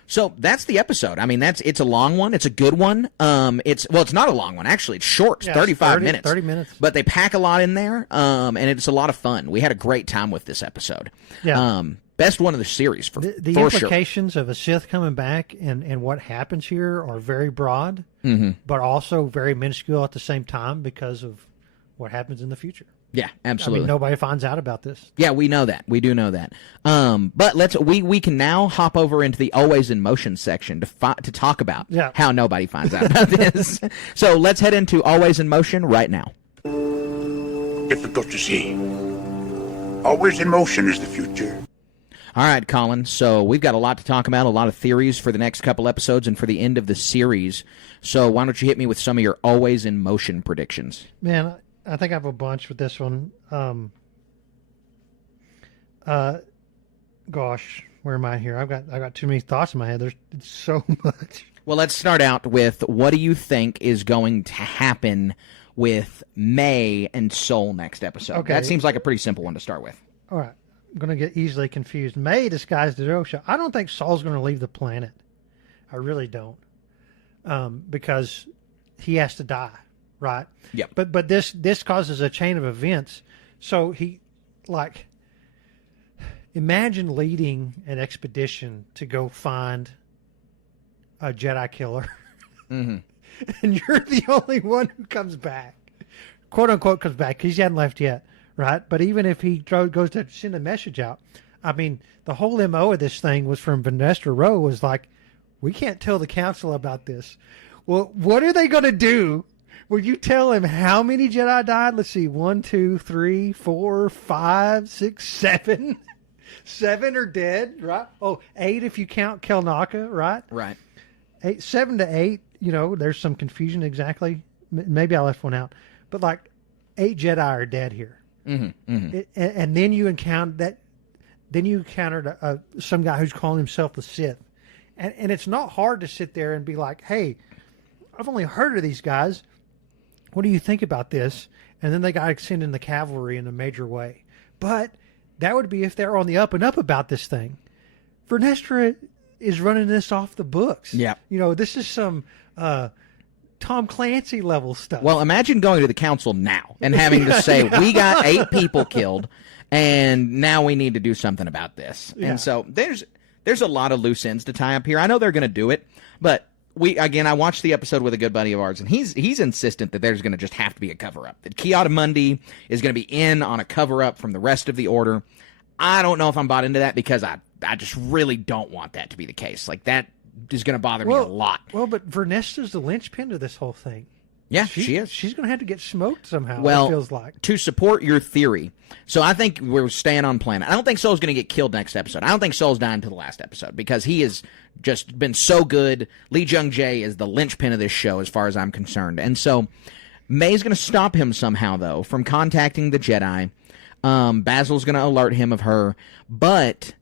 So that's the episode. I mean, it's a long one. It's a good one. It's not a long one. Actually, it's short. It's 35 minutes. 30 minutes. But they pack a lot in there, and it's a lot of fun. We had a great time with this episode. Yeah. Best one of the series for the for implications of a Sith coming back and what happens here are very broad, but also very minuscule at the same time because of what happens in the future. Yeah, absolutely. I mean, nobody finds out about this. Yeah, we know that. We do know that. But we can now hop over into the Always in Motion section to talk about how nobody finds out about this. So let's head into Always in Motion right now. Difficult to see. Always in motion is the future. All right, Colin. So we've got a lot to talk about, a lot of theories for the next couple episodes and for the end of the series. So why don't you hit me with some of your Always in Motion predictions? Man, I think I have a bunch with this one. Gosh, where am I here? I got too many thoughts in my head. There's so much. Well, let's start out with what do you think is going to happen with May and Soul next episode? Okay. That seems like a pretty simple one to start with. All right. I'm going to get easily confused. May disguised as Osha. I don't think Saul's going to leave the planet. I really don't. Because he has to die, right? Yeah. But this causes a chain of events. So imagine leading an expedition to go find a Jedi killer. Mm-hmm. And you're the only one who comes back. Quote unquote comes back because he hadn't left yet. Right, but even if he goes to send a message out, I mean, the whole MO of this thing was from Vanessa Rowe was like, we can't tell the council about this. Well, what are they going to do? Will you tell him how many Jedi died? Let's see, 1, 2, 3, 4, 5, 6, 7. 7 are dead, right? Oh, 8 if you count Kelnaka, right? Right. 7 to 8, there's some confusion exactly. Maybe I left one out. But 8 Jedi are dead here. Mm-hmm, mm-hmm. And then you encountered that. Then you encountered some guy who's calling himself the Sith, and it's not hard to sit there and be like, "Hey, I've only heard of these guys. What do you think about this?" And then they got to send in the cavalry in a major way. But that would be if they're on the up and up about this thing. Vernestra is running this off the books. Yeah, this is some Tom Clancy level stuff. Well, imagine going to the council now and having to say, we got 8 people killed, and now we need to do something about this. Yeah. And so there's a lot of loose ends to tie up here. I know they're going to do it, but I watched the episode with a good buddy of ours, and he's insistent that there's going to just have to be a cover-up, that Ki-Adi-Mundi is going to be in on a cover-up from the rest of the Order. I don't know if I'm bought into that because I just really don't want that to be the case. That is going to bother me a lot. Well, but Vernesta's the linchpin to this whole thing. Yeah, she is. She's going to have to get smoked somehow, well, it feels like. To support your theory, so I think we're staying on planet. I don't think Soul's going to get killed next episode. I don't think Soul's dying until the last episode because he has just been so good. Lee Jung-jae is the linchpin of this show as far as I'm concerned. And so May's going to stop him somehow, though, from contacting the Jedi. Basil's going to alert him of her. But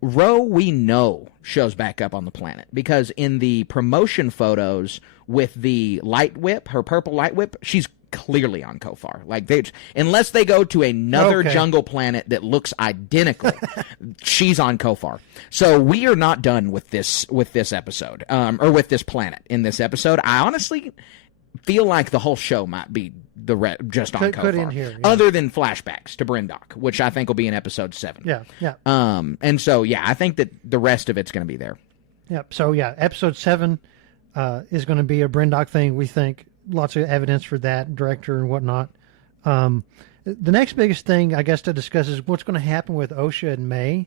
Ro, we know, shows back up on the planet because in the promotion photos with the light whip, her purple light whip, she's clearly on Kofar. Unless they go to another jungle planet that looks identical, she's on Kofar. So we are not done with this episode, or with this planet in this episode. I honestly feel like the whole show might be just on Kofar, other than flashbacks to Brindok, which I think will be in episode 7. Yeah. And so I think that the rest of it's going to be there. Yep. So episode 7 is going to be a Brindok thing. We think lots of evidence for that, director and whatnot. The next biggest thing I guess to discuss is what's going to happen with Osha and May.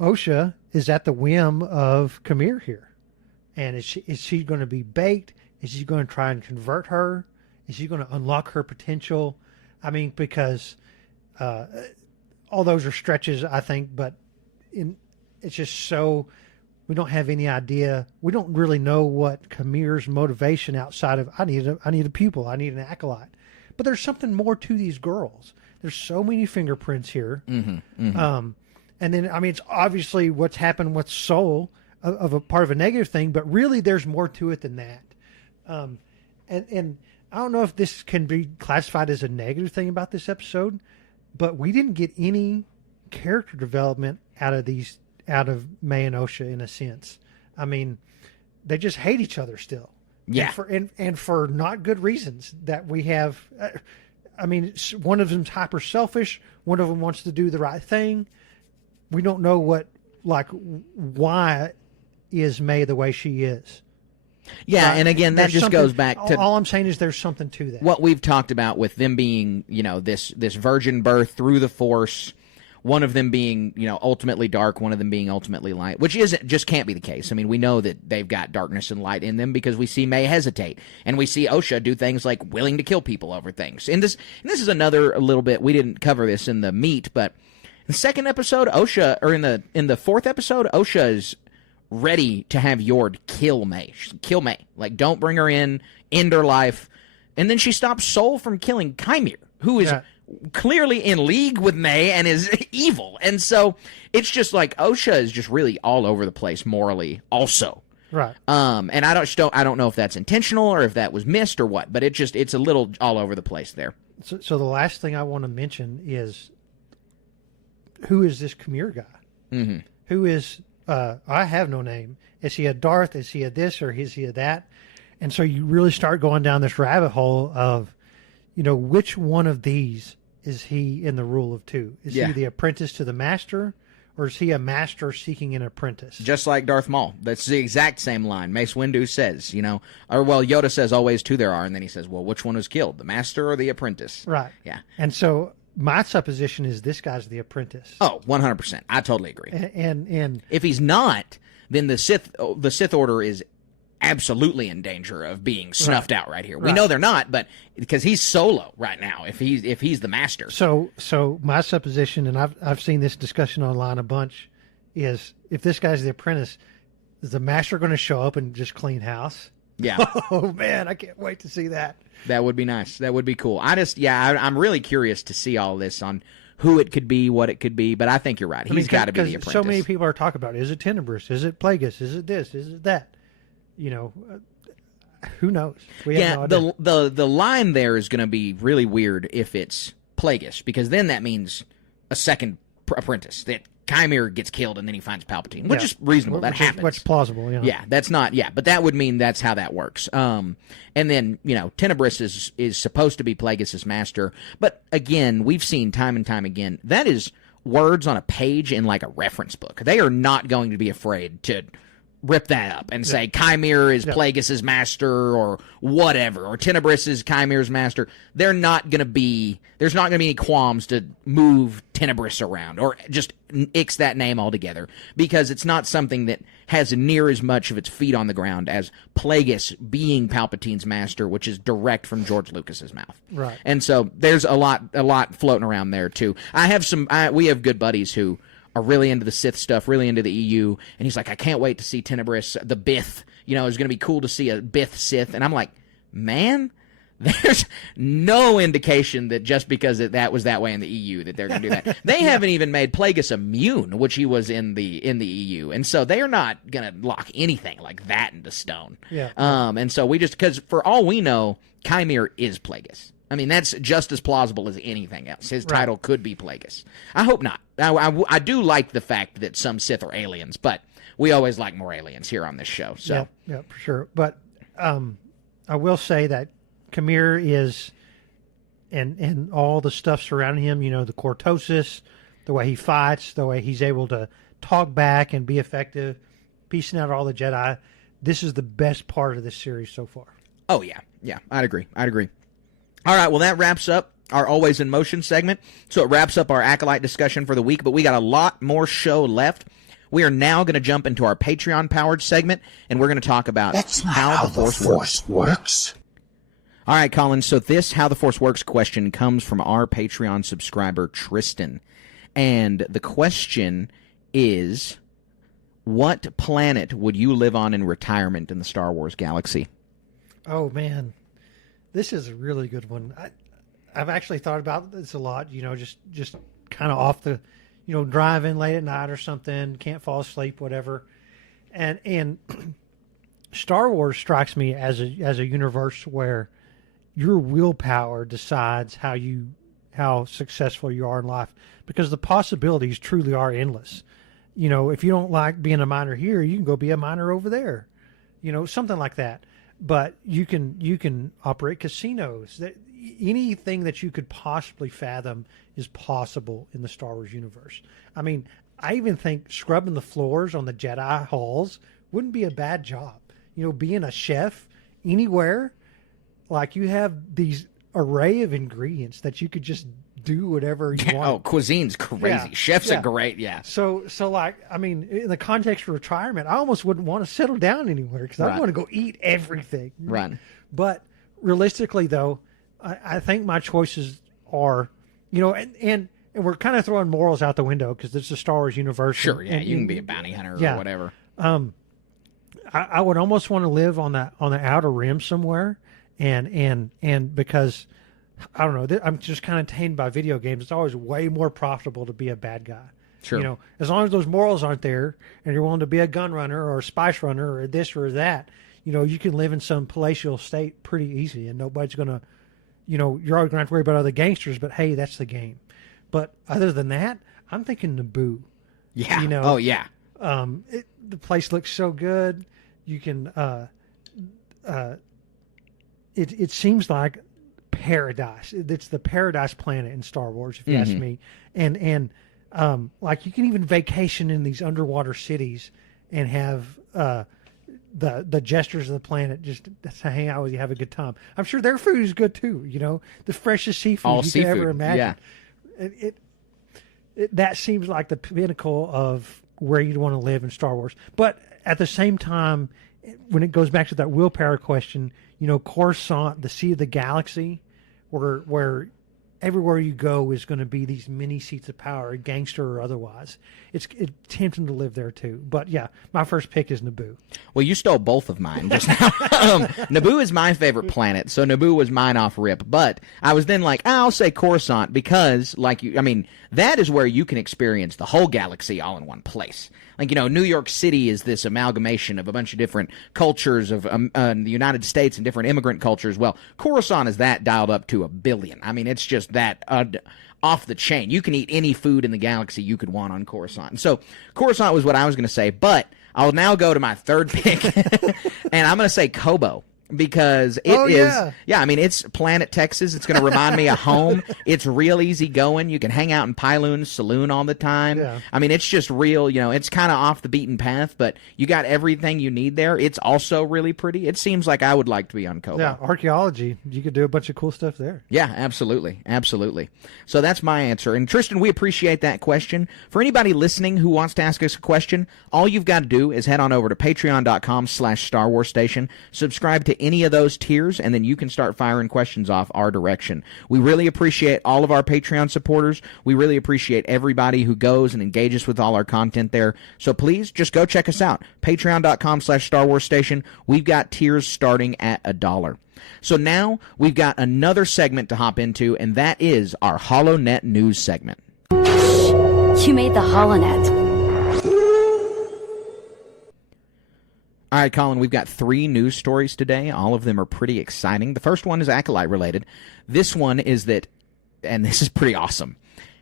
Osha is at the whim of Kamir here. And is she going to be baked? Is she going to try and convert her? Is she going to unlock her potential? Because all those are stretches, I think, but it's just so we don't have any idea. We don't really know what Kamir's motivation outside of I need a pupil, I need an acolyte. But there's something more to these girls. There's so many fingerprints here. Mm-hmm, mm-hmm. And then, I mean, it's obviously what's happened with Soul of a part of a negative thing, but really there's more to it than that. And I don't know if this can be classified as a negative thing about this episode, but we didn't get any character development out of May and Osha in a sense. I mean, they just hate each other still. Yeah. And for not good reasons that we have. I mean, one of them's hyper selfish. One of them wants to do the right thing. We don't know why is May the way she is. Yeah, Right? and again, that There's just something- goes back to all I'm saying is there's something to that. what we've talked about with them being, this virgin birth through the Force, one of them being, ultimately dark, one of them being ultimately light, which just can't be the case. I mean, we know that they've got darkness and light in them because we see May hesitate, and we see Osha do things like willing to kill people over things. And this is another little bit, we didn't cover this in the meat, but in the second episode, Osha, or in the fourth episode, Osha is ready to have Yord kill May. Kill May. Like, don't bring her in, end her life. And then she stops Soul from killing Chimere, who is clearly in league with May and is evil. And so it's just like Osha is just really all over the place morally also. Right. And I don't know if that's intentional or if that was missed or what, but it's a little all over the place there. So the last thing I want to mention is, who is this Chimere guy? Mm-hmm. Who is, I have no name. Is he a Darth? Is he a this or is he a that? And so you really start going down this rabbit hole of, which one of these is he in the rule of two? Is he the apprentice to the master, or is he a master seeking an apprentice? Just like Darth Maul. That's the exact same line. Mace Windu says, Yoda says always two there are, and then he says, well, which one was killed, the master or the apprentice? Right. Yeah. And so my supposition is this guy's the apprentice. Oh, 100%. I totally agree. And if he's not, then the Sith Order is absolutely in danger of being snuffed out right here. We know they're not, but because he's solo right now, if he's the master. So my supposition, and I've seen this discussion online a bunch, is if this guy's the apprentice, is the master going to show up and just clean house? Yeah. Oh man, I can't wait to see that. That would be nice. That would be cool. I'm really curious to see all this on who it could be, what it could be, but I think you're right. He's got to be the apprentice. So many people are talking about, is it Tenebris? Is it Plagueis? Is it this? Is it that? Who knows? We have no idea. The line there is going to be really weird if it's Plagueis, because then that means a second apprentice, that Chimere gits killed and then he finds Palpatine, which is reasonable. That happens. Which is plausible, Yeah, that's not, but that would mean that's how that works. And then, Tenebris is supposed to be Plagueis' master, but again, we've seen time and time again, that is words on a page in like a reference book. They are not going to be afraid to rip that up and say Chimere is Plagueis' master or whatever, or Tenebris is Chimere's master. There's not going to be any qualms to move Tenebris around or just ix that name altogether, because it's not something that has near as much of its feet on the ground as Plagueis being Palpatine's master, which is direct from George Lucas's mouth. Right. And so there's a lot floating around there too. We have good buddies who are really into the Sith stuff, really into the EU, and he's like, I can't wait to see Tenebris, the Bith. It's going to be cool to see a Bith Sith. And I'm like, man, there's no indication that just because that was that way in the EU that they're going to do that. They haven't even made Plagueis immune, which he was in the EU, and so they are not going to lock anything like that into stone. Yeah. And so because for all we know, Chimere is Plagueis. I mean, that's just as plausible as anything else. His title could be Plagueis. I hope not. I do like the fact that some Sith are aliens, but we always like more aliens here on this show. So yeah, for sure. But I will say that Chimere is, and all the stuff surrounding him, the cortosis, the way he fights, the way he's able to talk back and be effective, piecing out all the Jedi. This is the best part of this series so far. Oh, yeah. I'd agree. All right, well, that wraps up our Always in Motion segment. So it wraps up our Acolyte discussion for the week, but we got a lot more show left. We are now going to jump into our Patreon-powered segment, and we're going to talk about how the Force works. All right, Colin, so this How the Force Works question comes from our Patreon subscriber, Tristan. And the question is, what planet would you live on in retirement in the Star Wars galaxy? Oh, man. This is a really good one. I've actually thought about this a lot, just kind of off the, driving late at night or something, can't fall asleep, whatever. And Star Wars strikes me as a universe where your willpower decides how successful you are in life, because the possibilities truly are endless. If you don't like being a miner here, you can go be a miner over there, something like that. But you can operate casinos. Anything that you could possibly fathom is possible in the Star Wars universe. I mean, I even think scrubbing the floors on the Jedi halls wouldn't be a bad job. Being a chef anywhere, like you have these array of ingredients that you could just do whatever you want. Oh, cuisine's crazy. Yeah. Chefs are great, yeah. So like, I mean, in the context of retirement, I almost wouldn't want to settle down anywhere because I want to go eat everything. Right. But realistically, though, I think my choices are, and we're kind of throwing morals out the window because it's a Star Wars universe. Sure, and, yeah, and, you can be a bounty hunter or whatever. I would almost want to live on the outer rim somewhere, and because I don't know, I'm just kind of tamed by video games. It's always way more profitable to be a bad guy. Sure. As long as those morals aren't there, and you're willing to be a gun runner or a spice runner or this or that, you can live in some palatial state pretty easy, and nobody's gonna, you're always gonna have to worry about other gangsters. But hey, that's the game. But other than that, I'm thinking Naboo. Yeah. Oh yeah. The place looks so good. You can. It seems like paradise. It's the paradise planet in Star Wars, if you ask me. And like you can even vacation in these underwater cities and have the gestures of the planet just to hang out with you, have a good time. I'm sure their food is good too. The freshest seafood All you seafood. could ever imagine. Yeah. That seems like the pinnacle of where you'd want to live in Star Wars. But at the same time, when it goes back to that willpower question, Coruscant, the Sea of the Galaxy, where everywhere you go is going to be these mini seats of power, gangster or otherwise. It's tempting to live there too. But yeah, my first pick is Naboo. Well, you stole both of mine just now. Naboo is my favorite planet, so Naboo was mine off rip. But I was then like, I'll say Coruscant because, that is where you can experience the whole galaxy all in one place. New York City is this amalgamation of a bunch of different cultures of the United States and different immigrant cultures. Well, Coruscant is that dialed up to 1 billion. I mean, it's just that off the chain. You can eat any food in the galaxy you could want on Coruscant. And so Coruscant was what I was going to say, but I'll now go to my third pick, and I'm going to say Kobo. Because it is, I mean, it's Planet Texas. It's going to remind me of home. It's real easy going. You can hang out in Pyloon's saloon all the time. Yeah. I mean, it's just real, it's kind of off the beaten path, but you got everything you need there. It's also really pretty. It seems like I would like to be on Kobo. Yeah, archaeology. You could do a bunch of cool stuff there. Yeah, absolutely. Absolutely. So that's my answer. And Tristan, we appreciate that question. For anybody listening who wants to ask us a question, all you've got to do is head on over to patreon.com/Star Wars Station, subscribe to any of those tiers, and then you can start firing questions off our direction. We really appreciate all of our Patreon supporters. We really appreciate everybody who goes and engages with all our content there. So please just go check us out. Patreon.com/Star Wars Station. We've got tiers starting at $1. So now we've got another segment to hop into, and that is our HoloNet news segment. You made the HoloNet. All right, Colin, we've got 3 news stories today. All of them are pretty exciting. The first one is Acolyte related. This one is that, and this is pretty awesome,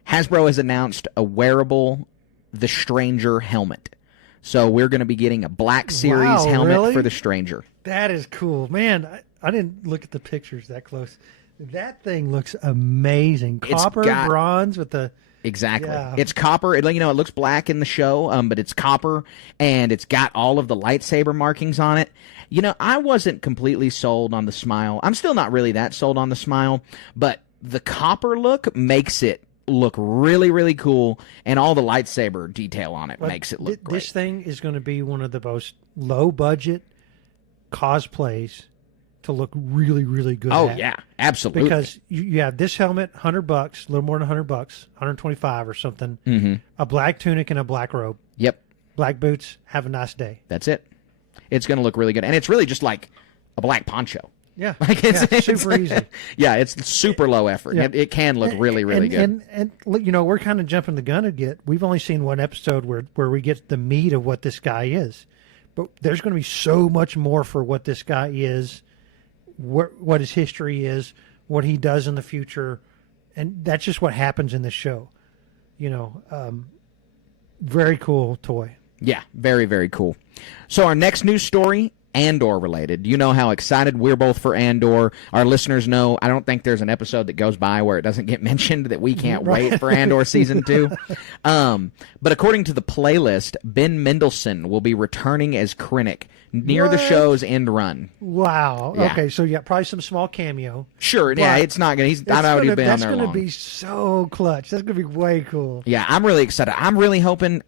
Hasbro has announced a wearable The Stranger helmet. So we're going to be getting a Black Series helmet for The Stranger. That is cool. Man, I didn't look at the pictures that close. That thing looks amazing. Copper, bronze with the... Exactly. Yeah. It's copper. It looks black in the show, but it's copper, and it's got all of the lightsaber markings on it. I wasn't completely sold on the smile. I'm still not really that sold on the smile, but the copper look makes it look really, really cool, and all the lightsaber detail on it makes it look great. This thing is going to be one of the most low-budget cosplays to look really, really good. Oh, yeah, absolutely. Because you have this helmet, $100, a little more than $100, 125 or something. Mm-hmm. A black tunic and a black robe. Yep. Black boots. Have a nice day. That's it. It's going to look really good, and it's really just like a black poncho. Yeah, Like it's super easy. Yeah, it's super low effort. Yeah. It can look really, really good. And we're kind of jumping the gun a bit. We've only seen one episode where we get the meat of what this guy is, but there's going to be so much more for what this guy is, what his history is, what he does in the future, and that's just what happens in this show. Very cool toy. Yeah, very, very cool. So our next news story, Andor related. You know how excited we're both for Andor. Our listeners know I don't think there's an episode that goes by where it doesn't get mentioned that we can't wait for Andor Season 2. But according to the playlist, Ben Mendelsohn will be returning as Krennic near the show's end run. Wow. Yeah. Okay, so yeah, probably some small cameo. Sure, yeah, it's not going to... I've already been on there long. That's going to be so clutch. That's going to be way cool. Yeah, I'm really excited. I'm really hoping...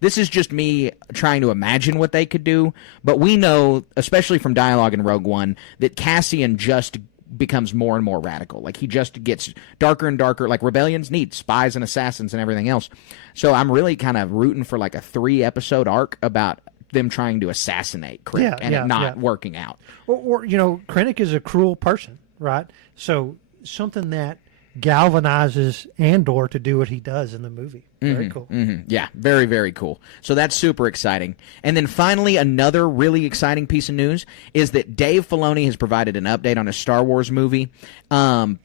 This is just me trying to imagine what they could do, but we know, especially from dialogue in Rogue One, that Cassian just becomes more and more radical. Like, he just gets darker and darker. Like, rebellions need spies and assassins and everything else. So I'm really kind of rooting for, like, a 3-episode arc about them trying to assassinate Krennic it not working out. Or Krennic is a cruel person, right? So something that galvanizes Andor to do what he does in the movie. Very cool. Mm-hmm. Yeah, very, very cool. So that's super exciting. And then finally, another really exciting piece of news is that Dave Filoni has provided an update on a Star Wars movie. And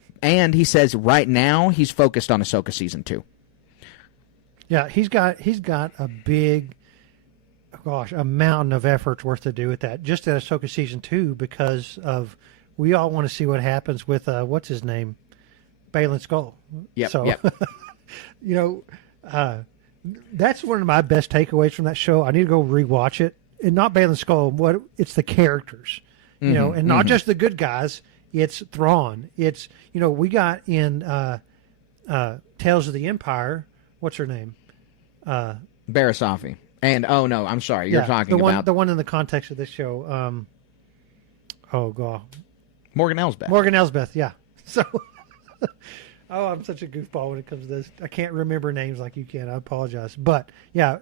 he says right now he's focused on Ahsoka Season 2. Yeah, he's got a big, a mountain of efforts worth to do with that. Just at Ahsoka Season 2 because of, we all want to see what happens with, what's his name? Baylan Skoll. Yep. So, yep. That's one of my best takeaways from that show. I need to go rewatch it. And not Baylan Skoll, it's the characters, and not just the good guys. It's Thrawn. It's, we got in Tales of the Empire. What's her name? Barasafi. And, oh, no, I'm sorry. You're talking about... The one in the context of this show. Morgan Elsbeth. Morgan Elsbeth, yeah. So... Oh, I'm such a goofball when it comes to this. I can't remember names like you can. I apologize. But, yeah,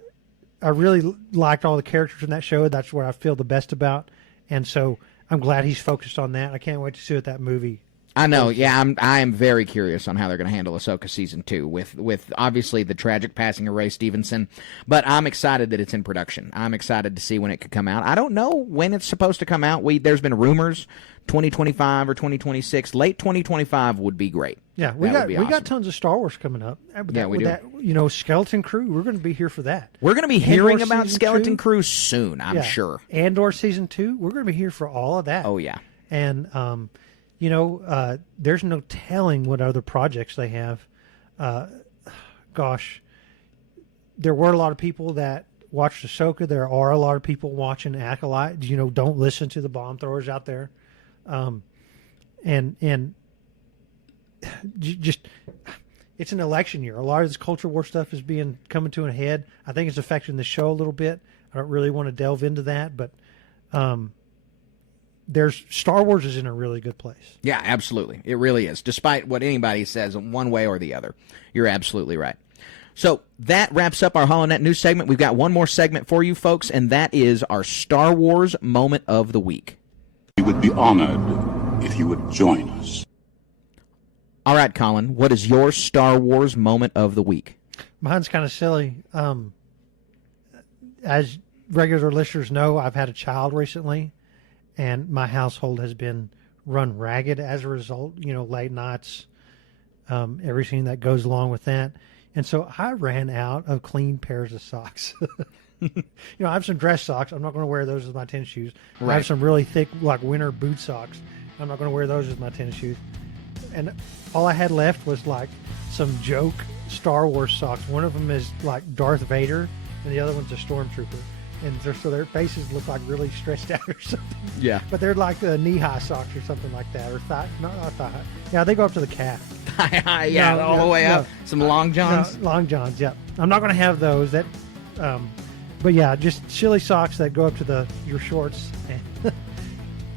I really liked all the characters in that show. That's what I feel the best about. And so I'm glad he's focused on that. I can't wait to see what that movie... I know, yeah, I am very curious on how they're going to handle Ahsoka Season 2 with obviously the tragic passing of Ray Stevenson, but I'm excited that it's in production. I'm excited to see when it could come out. I don't know when it's supposed to come out. There's been rumors 2025 or 2026. Late 2025 would be great. Yeah, we got tons of Star Wars coming up. We do. That, Skeleton Crew, we're going to be here for that. We're going to be hearing about Skeleton Crew soon, I'm sure. Andor Season 2, we're going to be here for all of that. Oh, yeah. And, there's no telling what other projects they have. There were a lot of people that watched Ahsoka. There are a lot of people watching Acolyte. Don't listen to the bomb throwers out there. And just, it's an election year. A lot of this culture war stuff is coming to a head. I think it's affecting the show a little bit. I don't really want to delve into that, but, Star Wars is in a really good place. Yeah, absolutely. It really is. Despite what anybody says one way or the other. You're absolutely right. So that wraps up our HoloNet news segment. We've got one more segment for you folks, and that is our Star Wars moment of the week. We would be honored if you would join us. All right, Colin, what is your Star Wars moment of the week? Mine's kind of silly. As regular listeners know, I've had a child recently. And my household has been run ragged as a result, late nights, everything that goes along with that. And so I ran out of clean pairs of socks. I have some dress socks. I'm not going to wear those with my tennis shoes. Right. I have some really thick, winter boot socks. I'm not going to wear those with my tennis shoes. And all I had left was, some joke Star Wars socks. One of them is, Darth Vader, and the other one's a stormtrooper. And so their faces look like really stretched out or something. Yeah. But they're like the knee-high socks or something like that. Or not thigh-high. Yeah, they go up to the calf. All the way up. Some long johns? No, long johns, yeah. I'm not going to have those. But yeah, just silly socks that go up to your shorts. And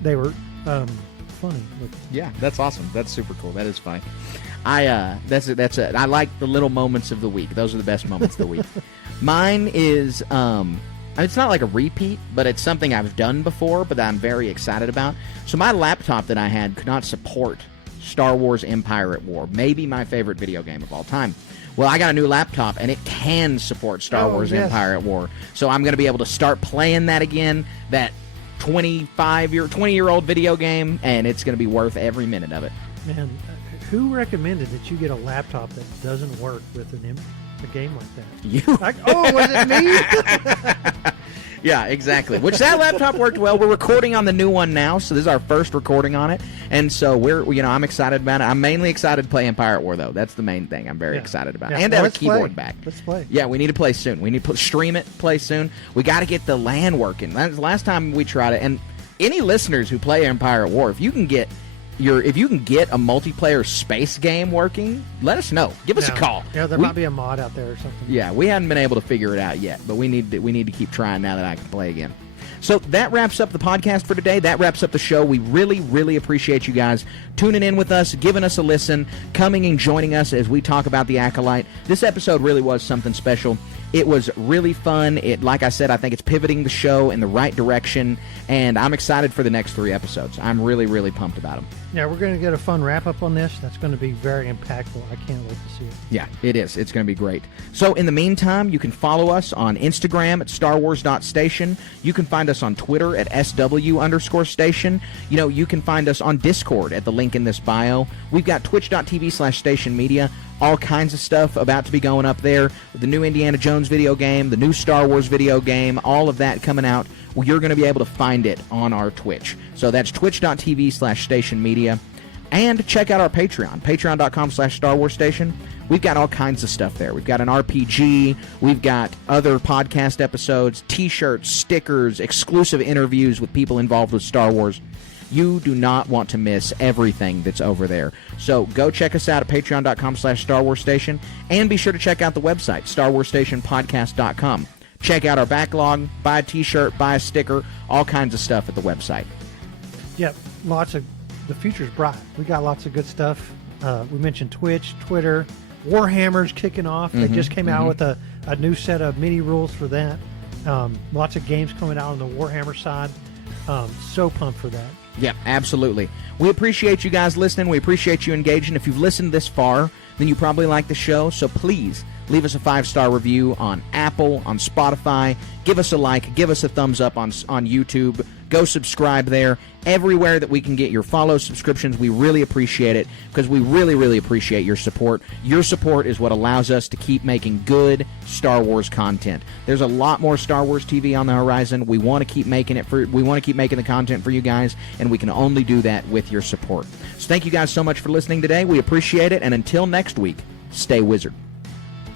they were funny. Yeah, that's awesome. That's super cool. That is funny. I like the little moments of the week. Those are the best moments of the week. Mine is... It's not like a repeat, but it's something I've done before, but that I'm very excited about. So my laptop that I had could not support Star Wars Empire at War, maybe my favorite video game of all time. Well, I got a new laptop, and it can support Star Wars Empire at War. So I'm going to be able to start playing that again, that 20-year-old video game, and it's going to be worth every minute of it. Man, who recommended that you get a laptop that doesn't work with a game like that? You. Was it me? Yeah, exactly. Which that laptop worked well. We're recording on the new one now, so this is our first recording on it, and so I'm excited about it. I'm mainly excited to play Empire at War, though. That's the main thing I'm very excited about, and to have a keyboard back. Let's play. Yeah, we need to play soon. We need to stream it, play soon. We got to get the LAN working. That's the last time we tried it. And any listeners who play Empire at War, if you can get a multiplayer space game working, let us know. Give us a call. Yeah, there might be a mod out there or something. Yeah, we haven't been able to figure it out yet, but we need to keep trying now that I can play again. So that wraps up the podcast for today. That wraps up the show. We really, really appreciate you guys tuning in with us, giving us a listen, coming and joining us as we talk about the Acolyte. This episode really was something special. It was really fun. Like I said, I think it's pivoting the show in the right direction, and I'm excited for the next 3 episodes. I'm really, really pumped about them. Yeah, we're going to get a fun wrap-up on this. That's going to be very impactful. I can't wait to see it. Yeah, it is. It's going to be great. So in the meantime, you can follow us on Instagram at StarWars.station. You can find us on Twitter at SW_station. You can find us on Discord at the link in this bio. We've got Twitch.tv/Station Media. All kinds of stuff about to be going up there. The new Indiana Jones video game, the new Star Wars video game, all of that coming out. Well, you're going to be able to find it on our Twitch. So that's twitch.tv/Station Media. And check out our Patreon, patreon.com/Star Wars Station. We've got all kinds of stuff there. We've got an RPG. We've got other podcast episodes, T-shirts, stickers, exclusive interviews with people involved with Star Wars. You do not want to miss everything that's over there. So go check us out at patreon.com/Star Wars Station. And be sure to check out the website, StarWarsStationPodcast.com. Check out our backlog, buy a T-shirt, buy a sticker, all kinds of stuff at the website. Yep, the future's bright. We got lots of good stuff. We mentioned Twitch, Twitter, Warhammer's kicking off. They just came out with a new set of mini rules for that. Lots of games coming out on the Warhammer side. So pumped for that. Yeah, absolutely. We appreciate you guys listening. We appreciate you engaging. If you've listened this far, then you probably like the show. So please leave us a 5-star review on Apple, on Spotify. Give us a like. Give us a thumbs up on YouTube. Go subscribe there. Everywhere that we can get your follow subscriptions, we really appreciate it because we really, really appreciate your support. Your support is what allows us to keep making good Star Wars content. There's a lot more Star Wars TV on the horizon. We want to keep making the content for you guys, and we can only do that with your support. So thank you guys so much for listening today. We appreciate it, and until next week, stay wizard.